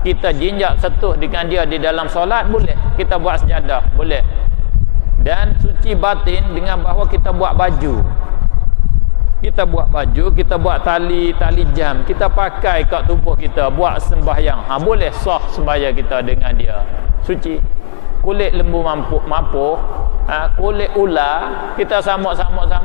kita jinjak sentuh dengan dia di dalam solat, boleh. Kita buat sejadah, boleh. Dan suci batin dengan bahawa kita buat baju. Kita buat baju, kita buat tali jam, kita pakai kat tubuh kita, buat sembahyang. Boleh sah sembahyang kita dengan dia. Suci. Kulit lembu mampu, kulit ular, kita sama-sama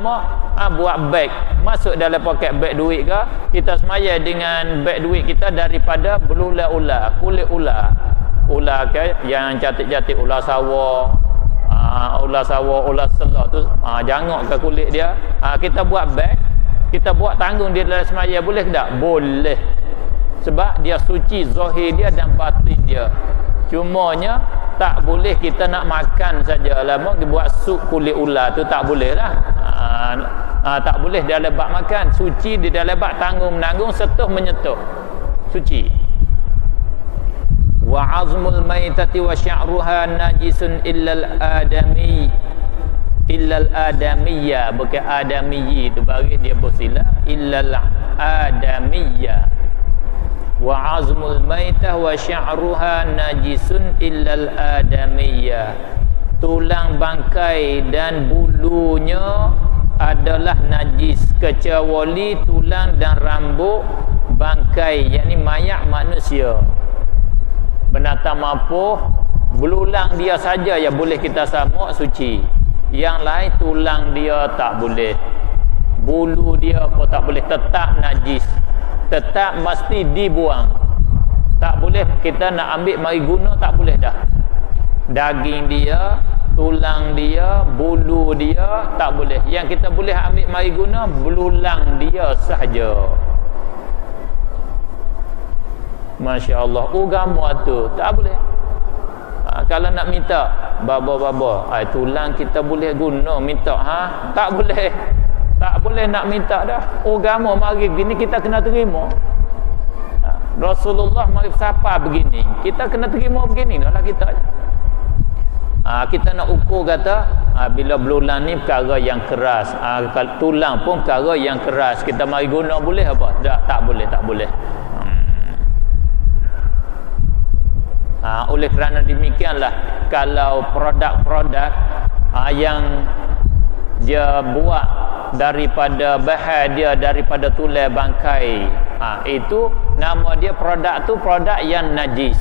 buat beg. Masuk dalam poket beg duit ke, kita semaya dengan beg duit kita daripada belulang ular, kulit ular. Ular ke yang cantik-cantik, ular sawah, ular selah tu, jangok ke kulit dia. Kita buat beg, kita buat tanggung dia dalam semaya, boleh tak? Boleh. Sebab dia suci zahir dia dan batin dia. Cumanya tak boleh kita nak makan saja. Lama buat sup kulit ular tu tak boleh lah. Tak boleh dia lebat makan. Suci dia lebat tanggung-menanggung, setuh menyentuh. Suci. Wa azmul maitati wa sya'ruha najisun illal adami. illal adamiyya, bukan adamiyyi tu baris dia bersilap, illal adamiyya wa azmul maitah wa sya'ruha najisun illal adamiyya. Tulang bangkai dan bulunya adalah najis kecuali tulang dan rambut bangkai, yakni mayat manusia. Binatang mampu belulang dia saja yang boleh kita samuk suci. Yang lain tulang dia tak boleh, bulu dia pun tak boleh, tetap najis, tetap mesti dibuang. Tak boleh kita nak ambil mari guna, tak boleh dah. Daging dia, tulang dia, bulu dia tak boleh. Yang kita boleh ambil mari guna belulang dia sahaja. Masya Allah, agama tu tak boleh. Kalau nak minta baba-baba, tulang kita boleh guna, minta tak boleh. Tak boleh nak minta dah. Agama mari begini kita kena terima. Rasulullah mari sapa begini, kita kena terima begini lah kita. Kita nak ukur kata bila belulang ni perkara yang keras, tulang pun perkara yang keras, kita mari guna boleh apa? Tak boleh, tak boleh. Oleh kerana demikianlah, kalau produk-produk yang dia buat daripada bahan dia, daripada tulang bangkai, itu nama dia produk tu produk yang najis.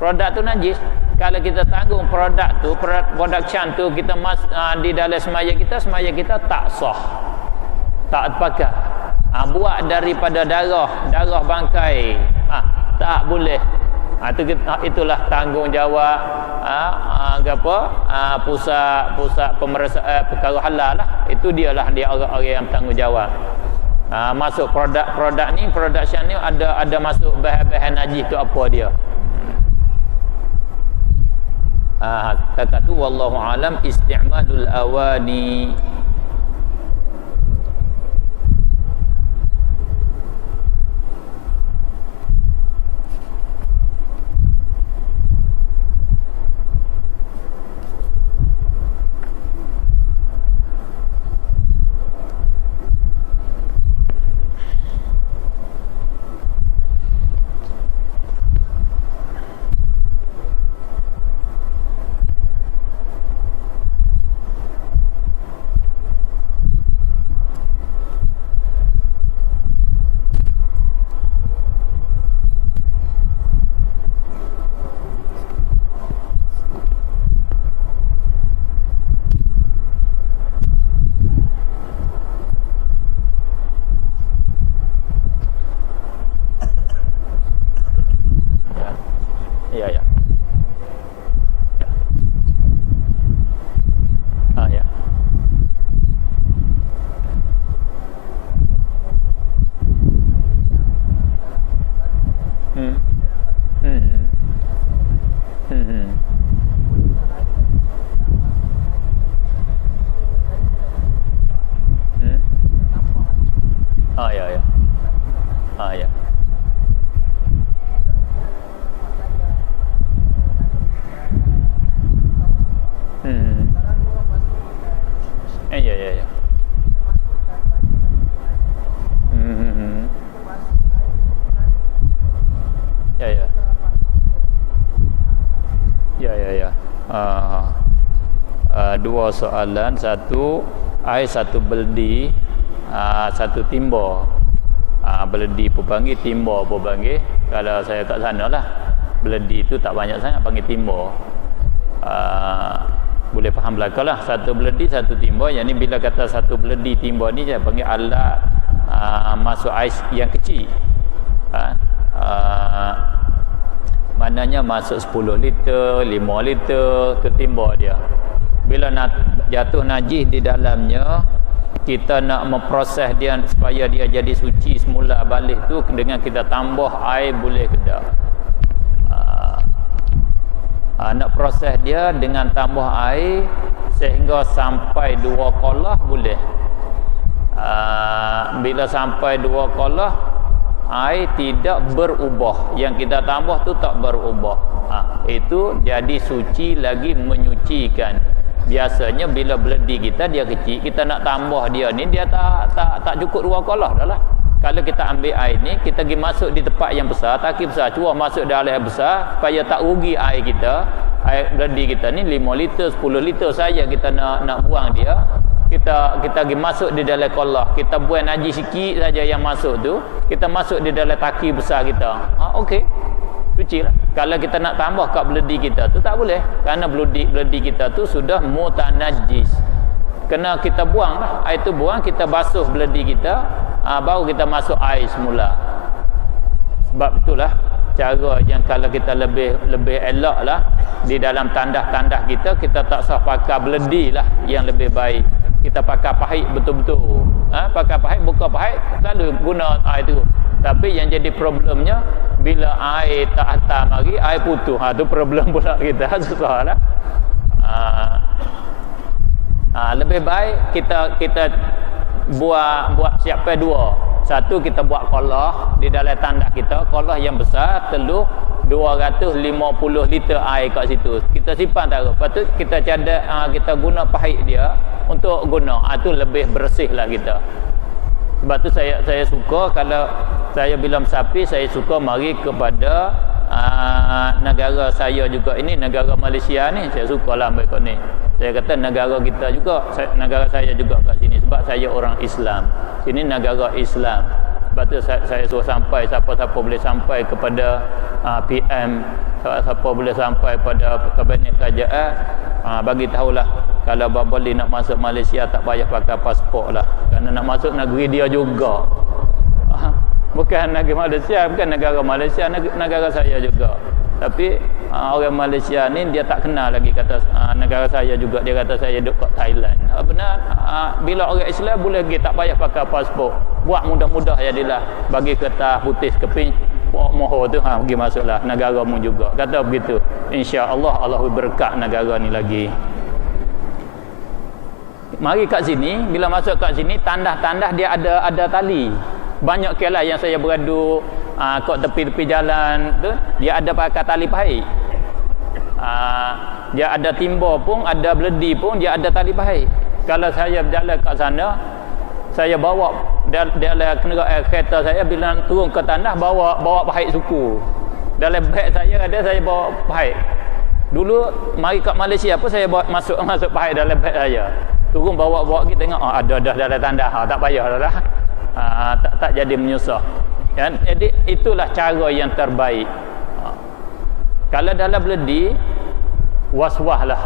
Produk tu najis. Kalau kita tanggung produk tu, production tu kita di dalam semaya kita tak sah, tak pakai. Buat daripada darah bangkai, tak boleh. Itulah tanggungjawab pusat pemeriksaan perkara halal lah. Itu dialah dia orang-orang yang bertanggungjawab. Masuk produk ni, production ni ada masuk bahan-bahan najis tu apa dia. Kata tu wallahu alam isti'malul awani. Dua soalan, satu air, satu beldi, satu timba. Beldi pun panggil, timba pun panggil. Kalau saya kat sana lah, beldi tu tak banyak sangat, panggil timba. Boleh faham belakang lah, satu beldi, satu timba. Yang ni bila kata satu beldi, timba ni saya panggil alat masuk air yang kecil. Maknanya masuk 10 liter, 5 liter, tu timba dia. Bila nak jatuh najis di dalamnya, kita nak memproses dia supaya dia jadi suci semula balik tu dengan kita tambah air boleh ke tak? Nak proses dia dengan tambah air sehingga sampai 2 kolah boleh. Bila sampai 2 kolah, air tidak berubah, yang kita tambah tu tak berubah, itu jadi suci lagi, menyucikan. Biasanya bila beledi kita dia kecil, kita nak tambah dia ni, dia tak cukup 2 kolah dah lah. Kalau kita ambil air ni, kita pergi masuk di tempat yang besar, taki besar, curah masuk dalam air besar supaya tak rugi air kita. Air beledi kita ni 5 liter, 10 liter saja kita nak buang dia. Kita pergi masuk di dalam kolah, kita buang najis sikit saja yang masuk tu, kita masuk di dalam taki besar kita. Okey. Suci lah. Kalau kita nak tambah kat beledi kita tu tak boleh. Kerana beledi kita tu sudah mutanajjis. Kena kita buang lah. Air tu buang, kita basuh beledi kita, baru kita masuk air semula. Sebab itulah cara yang kalau kita lebih elok lah di dalam tandah-tandah kita tak usah pakai beledi lah yang lebih baik. Kita pakai pahit betul-betul. Pakai pahit, buka pahit, selalu guna air tu. Tapi yang jadi problemnya bila air tak hantar mari, air putus. Tu problem pula kita. Susahlah. Lebih baik kita buat siapkan 2. Satu, kita buat kolah di dalam tandah kita, kolah yang besar, telur 250 liter air kat situ. Kita simpan taruh. Lepas tu kita kita guna pahit dia untuk guna. Tu lebih bersih lah kita. Sebab tu saya suka kalau saya bila sapi, saya suka mari kepada negara saya juga. Ini negara Malaysia ni, saya sukalah ambil kat ni. Saya kata negara kita juga, negara saya juga kat sini sebab saya orang Islam. Sini negara Islam. Sebab tu saya suruh sampai, siapa-siapa boleh sampai kepada PM, siapa boleh sampai pada kabinet kerajaan, bagi tahulah kalau boleh nak masuk Malaysia tak payah pakai pasport lah. Kerana nak masuk negeri dia juga. Bukan negeri Malaysia, bukan negara Malaysia, negara saya juga. Tapi orang Malaysia ni dia tak kenal lagi kata negara saya juga. Dia kata saya duduk kat Thailand. Benar, bila orang Islam boleh pergi tak payah pakai pasport. Buat mudah-mudah jadilah, bagi kertas putih keping mohon tu pergi masuklah negara mu juga. Kata begitu. Insya-Allah Allah berkat negara ni lagi. Mari kat sini, bila masuk kat sini tandah-tandah dia ada tali. Banyak kelah yang saya beradu kat tepi-tepi jalan tu, dia ada pakai tali pahit. Dia ada timba pun, ada beledi pun, dia ada tali pahit. Kalau saya berjalan kat sana, saya bawa dalam kereta saya bila turun ke tanah bawa pahit suku. Dalam beg saya ada, saya bawa pahit. Dulu mari kat Malaysia pun saya bawa masuk pahit dalam beg saya. Turun bawa kita tengok ada dah dalam tandah, tak payah dah. Tak jadi menyusah. Jadi itulah cara yang terbaik. Kalau dalam beledi was-was lah.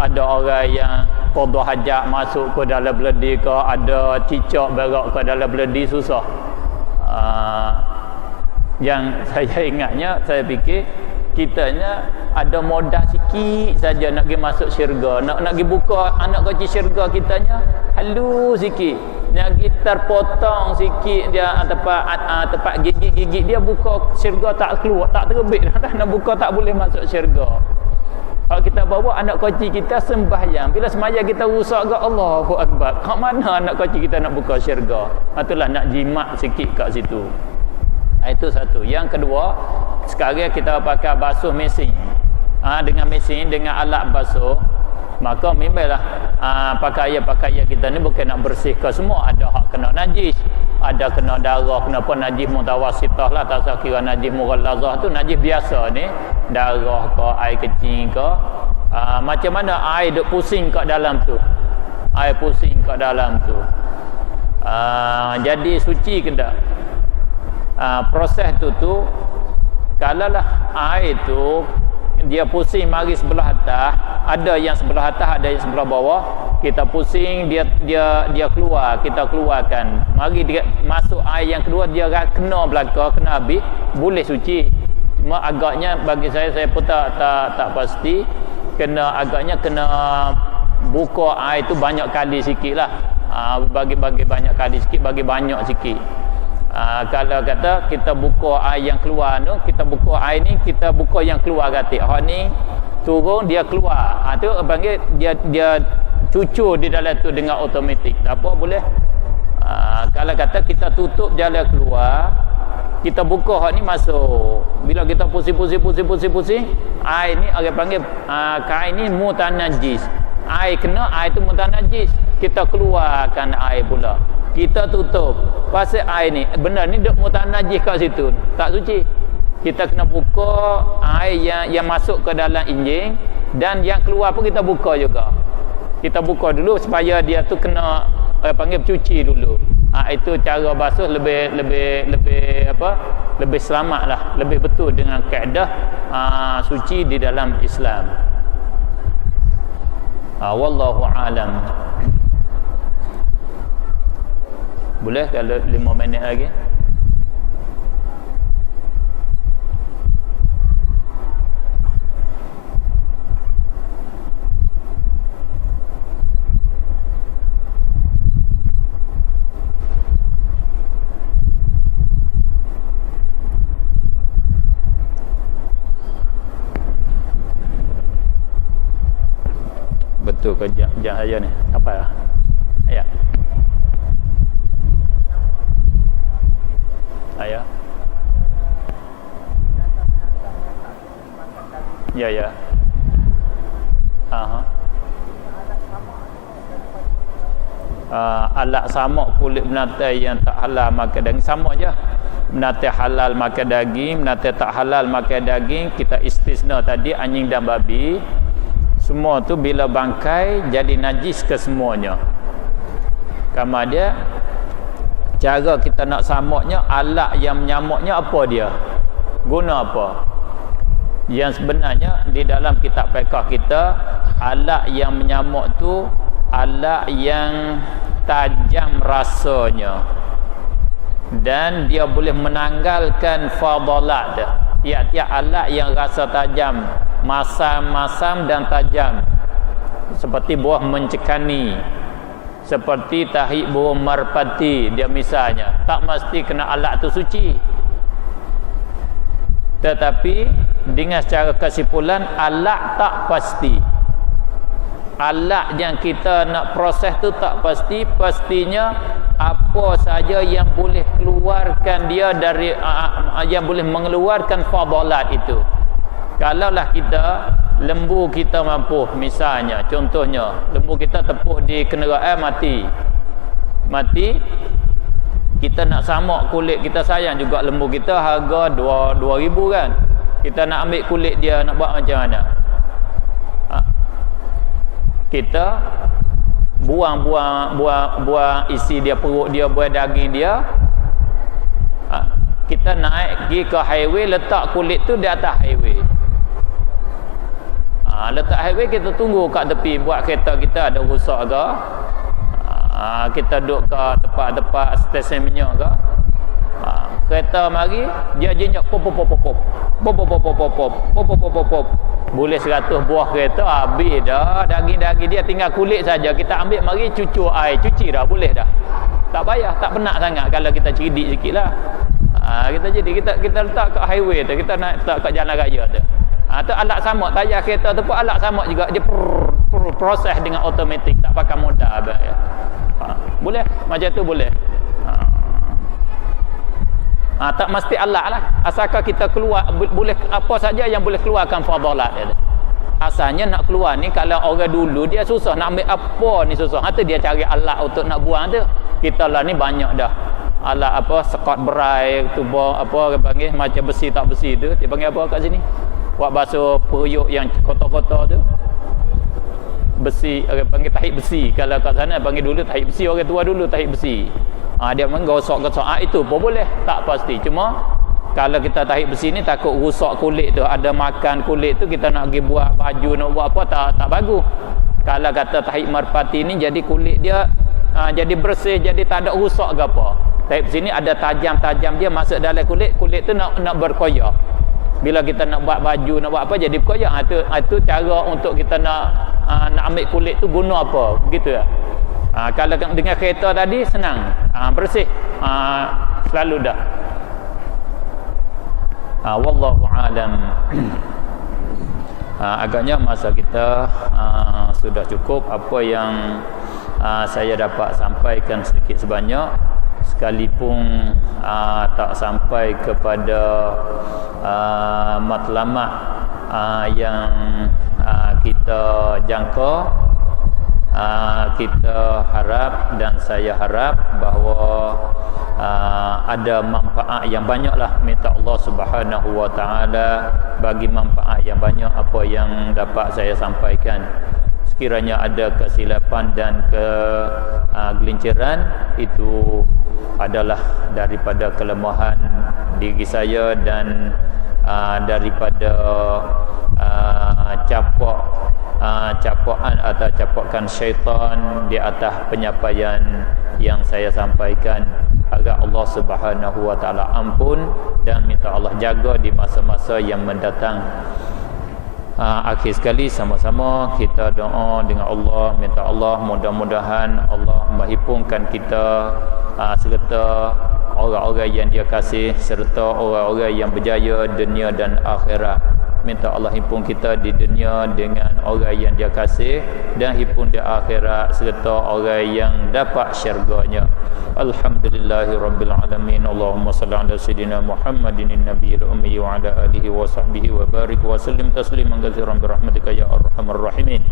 Ada orang yang qada hajat masuk ke dalam beledi ke, ada cicak berak ke dalam beledi, susah. Yang saya ingatnya, saya fikir kitanya ada modal sikit saja nak pergi masuk syurga, nak pergi buka anak kecil syurga kitanya halus sikit, nak pergi terpotong sikit dia tempat gigit-gigit dia, buka syurga tak keluar, tak terbit nak buka tak boleh masuk syurga. Kalau kita bawa anak kecil kita sembahyang, bila sembahyang kita rusak ke Allahu Akbar, kat mana anak kecil kita nak buka syurga? Itulah nak jimat sikit kat situ. Itu satu. Yang kedua, sekarang kita pakai basuh mesin. Dengan mesin, dengan alat basuh, maka memanglah pakaian-pakaian kita ni bukan nak bersihkan semua. Ada hak kena najis, ada kena darah, kenapa najis mutawasitah lah, tak usah kira najis mughallazah tu, najis biasa ni, darah ke, air kecil ke, macam mana air duk pusing kat dalam tu, air pusing kat dalam tu, jadi suci ke tak? Proses tu kalau lah air tu dia pusing mari sebelah atas, ada yang sebelah atas, ada yang sebelah bawah, kita pusing dia keluar, kita keluarkan, mari dia masuk air yang kedua, dia kena belakang, kena habis, boleh suci. Cuma agaknya bagi saya pun tak pasti, agaknya kena buka air tu banyak kali sikit lah, bagi banyak kali sikit, bagi banyak sikit. Kalau kata kita buka air yang keluar tu, kita buka air ni, kita buka yang keluar katik, hak ni turun dia keluar, tu panggil dia cucur di dalam tu dengan automatik, tak apa boleh. Kalau kata kita tutup jalan keluar, kita buka hak ni masuk, bila kita pusing air ni orang panggil kain ni mutanajjis, Air kena, air tu mudah najis. Kita keluarkan air pula. Kita tutup. Pasal air ni, benda ni duk mudah najis kat situ. Tak suci. Kita kena buka air yang masuk ke dalam enjin dan yang keluar pun kita buka juga. Kita buka dulu supaya dia tu kena panggil cuci dulu. Itu cara basuh lebih selamatlah, lebih betul dengan kaedah suci di dalam Islam. Wallahu alam. Boleh kalau 5 minit lagi? Betul ke jam ayat ni? Apa lah? Ayat. Ayat. Ya, ya. Alat samak kulit binatang yang tak halal makan daging sama je. Binatang halal makan daging, binatang tak halal makan daging, kita istisna tadi anjing dan babi. Semua tu bila bangkai jadi najis ke semuanya. Kamar dia cara kita nak samaknya, alat yang menyamaknya apa dia? Guna apa? Yang sebenarnya di dalam kitab fiqh kita, alat yang menyamak tu alat yang tajam rasanya dan dia boleh menanggalkan fadalat dia. Tiap-tiap alat yang rasa tajam, masam-masam dan tajam, seperti buah mencekani, seperti tahi burung merpati, dia misalnya tak mesti kena alat tu suci. Tetapi dengan secara kesimpulan, alat tak pasti. Alat yang kita nak proses tu tak pasti. Pastinya apa saja yang boleh keluarkan dia dari yang boleh mengeluarkan fadalat itu. Kalaulah kita, lembu kita mampu, misalnya contohnya lembu kita tepuh di kenderaan mati, kita nak samak kulit, kita sayang juga lembu kita, harga 2,000 kan. Kita nak ambil kulit dia, nak buat macam mana? Kita buang isi dia, perut dia, buang daging dia. Kita naik pergi ke highway, letak kulit tu di atas highway. Letak highway, kita tunggu kat tepi, buat kereta kita ada rusak ke, kita duduk ke tempat-tempat stesen minyak ke, kereta mari, dia jenyap pop boleh 100 buah kereta, habis dah daging-daging dia, tinggal kulit saja. Kita ambil mari, cucur air, cuci dah, boleh dah, tak payah, tak penat sangat kalau kita cerdik sikit lah. Kita letak kat highway tu, kita nak letak kat jalan raya tu. Tu alat samak, tayar kereta tu pun alat samak juga, dia proses dengan automatik, tak pakai modal. Boleh macam tu, boleh. Tak mesti alat lah, asalkan kita keluar, boleh apa saja yang boleh keluarkan fadalat dia. Asalnya nak keluar ni, kalau orang dulu dia susah nak ambil apa ni, susah. Tu dia cari alat untuk nak buang tu. Kita lah ni banyak dah alat, apa, sekat berai tu, apa orang panggil macam besi tak besi tu, dia panggil apa kat sini, buat basuh periuk yang kotor-kotor tu, besi, orang panggil tahik besi. Kalau kat sana panggil dulu tahik besi, orang tua dulu tahik besi. Dia menggosok-gosok. Itu pun boleh, tak pasti. Cuma kalau kita tahik besi ni takut rusak kulit tu, ada makan kulit tu, kita nak pergi buat baju, nak buat apa, tak bagus. Kalau kata tahik merpati ni, jadi kulit dia jadi bersih, jadi tak ada rusak ke apa. Tahik besi ni ada tajam-tajam dia masuk dalam kulit tu nak berkoyak. Bila kita nak buat baju, nak buat apa, jadi berkoyak. Itu cara untuk kita nak ambil kulit tu guna apa, begitu ya. Kalau dengan kereta tadi senang, bersih, selalu dah. Wallahu alam. Agaknya masa kita sudah cukup. Apa yang saya dapat sampaikan sedikit sebanyak, sekalipun tak sampai kepada matlamat yang kita jangka, kita harap dan saya harap bahawa ada manfaat yang banyaklah. Minta Allah Subhanahu wa taala bagi manfaat yang banyak apa yang dapat saya sampaikan. Sekiranya ada kesilapan dan kegelinciran, itu adalah daripada kelemahan diri saya dan daripada capokan atau capokan syaitan di atas penyampaian yang saya sampaikan. Agar Allah Subhanahu wa taala ampun dan minta Allah jaga di masa-masa yang mendatang. Akhir sekali sama-sama kita doa dengan Allah, minta Allah mudah-mudahan Allah menghimpunkan kita serta orang-orang yang Dia kasih serta orang-orang yang berjaya dunia dan akhirat. Minta Allah himpun kita di dunia dengan orang yang Dia kasih dan himpun di akhirat serta orang yang dapat syurganya. Alhamdulillahirabbil alamin. Allahumma salli ala sayidina Muhammadin nabiyil ummi wa ala alihi wa sahbihi wa barik wa sallim tasliman katsiran bi rahmatika ya arhamar rahimin.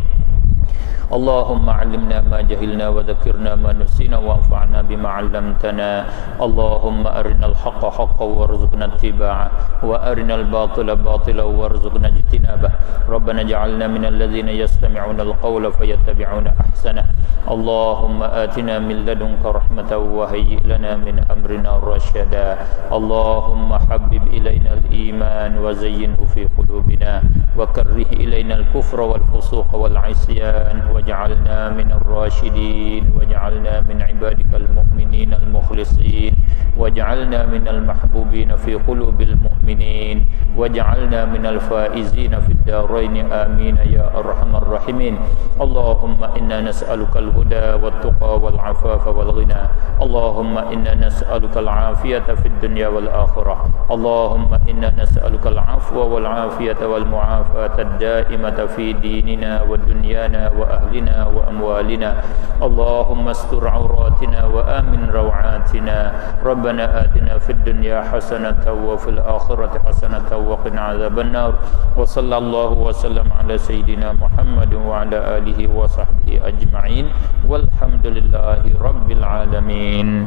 Allahumma 'allimna ma jahilna wa dzakirna ma nusina wanfa'na bima 'allamtana. Allahumma arinal haqqa haqqan warzuqna ittiba'ah wa arinal batila batilan warzuqna ijtinabah. Rabbana ij'alna minal ladzina yastami'una al-qawla fayattabi'una ahsanah. Allahumma atina min ladunka rahmatan wa hayyi' lana min amrina rasyada. Allahumma habbib ilaina al-iman wa zayyinhu fi qulubina wa karrih ilaina al-kufra wal fusuqa wal 'isyan waj'alna minal rasyidin waj'alna min ibadikal mu'minin al-mukhlisin waj'alna minal mahbubin fi qulubil mu'minin waj'alna minal faizin fid darain amin ya arhamar rahimin. Allahumma inna nas'aluka al-huda wat tuqa wal 'afafa wal ghina. Allahumma inna nas'aluka al-'afiyata fid dunya wal akhirah. Allahumma inna nas'aluka al-'afwa wal 'afiyata wal mu'afata ad-da'imata fi dinina wa dunyana wa ahlina wa amwalina. Allahumma astur 'auratina wa amin raw'atina. Rabbana atina fid dunya hasanatan wa fil akhirati hasanatan wa qina 'adzabannar. Wa sallallahu wa sallam ala sayidina Muhammadin wa ala alihi wa sahbihi ajma'in. Walhamdulillahi rabbil alamin.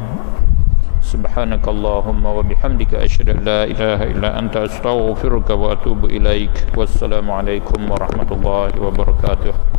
Subhanakallahumma wa bihamdika asyhadu an la ilaha illa anta astaghfiruka wa atubu ilaik. Wassalamu alaikum warahmatullahi wabarakatuh.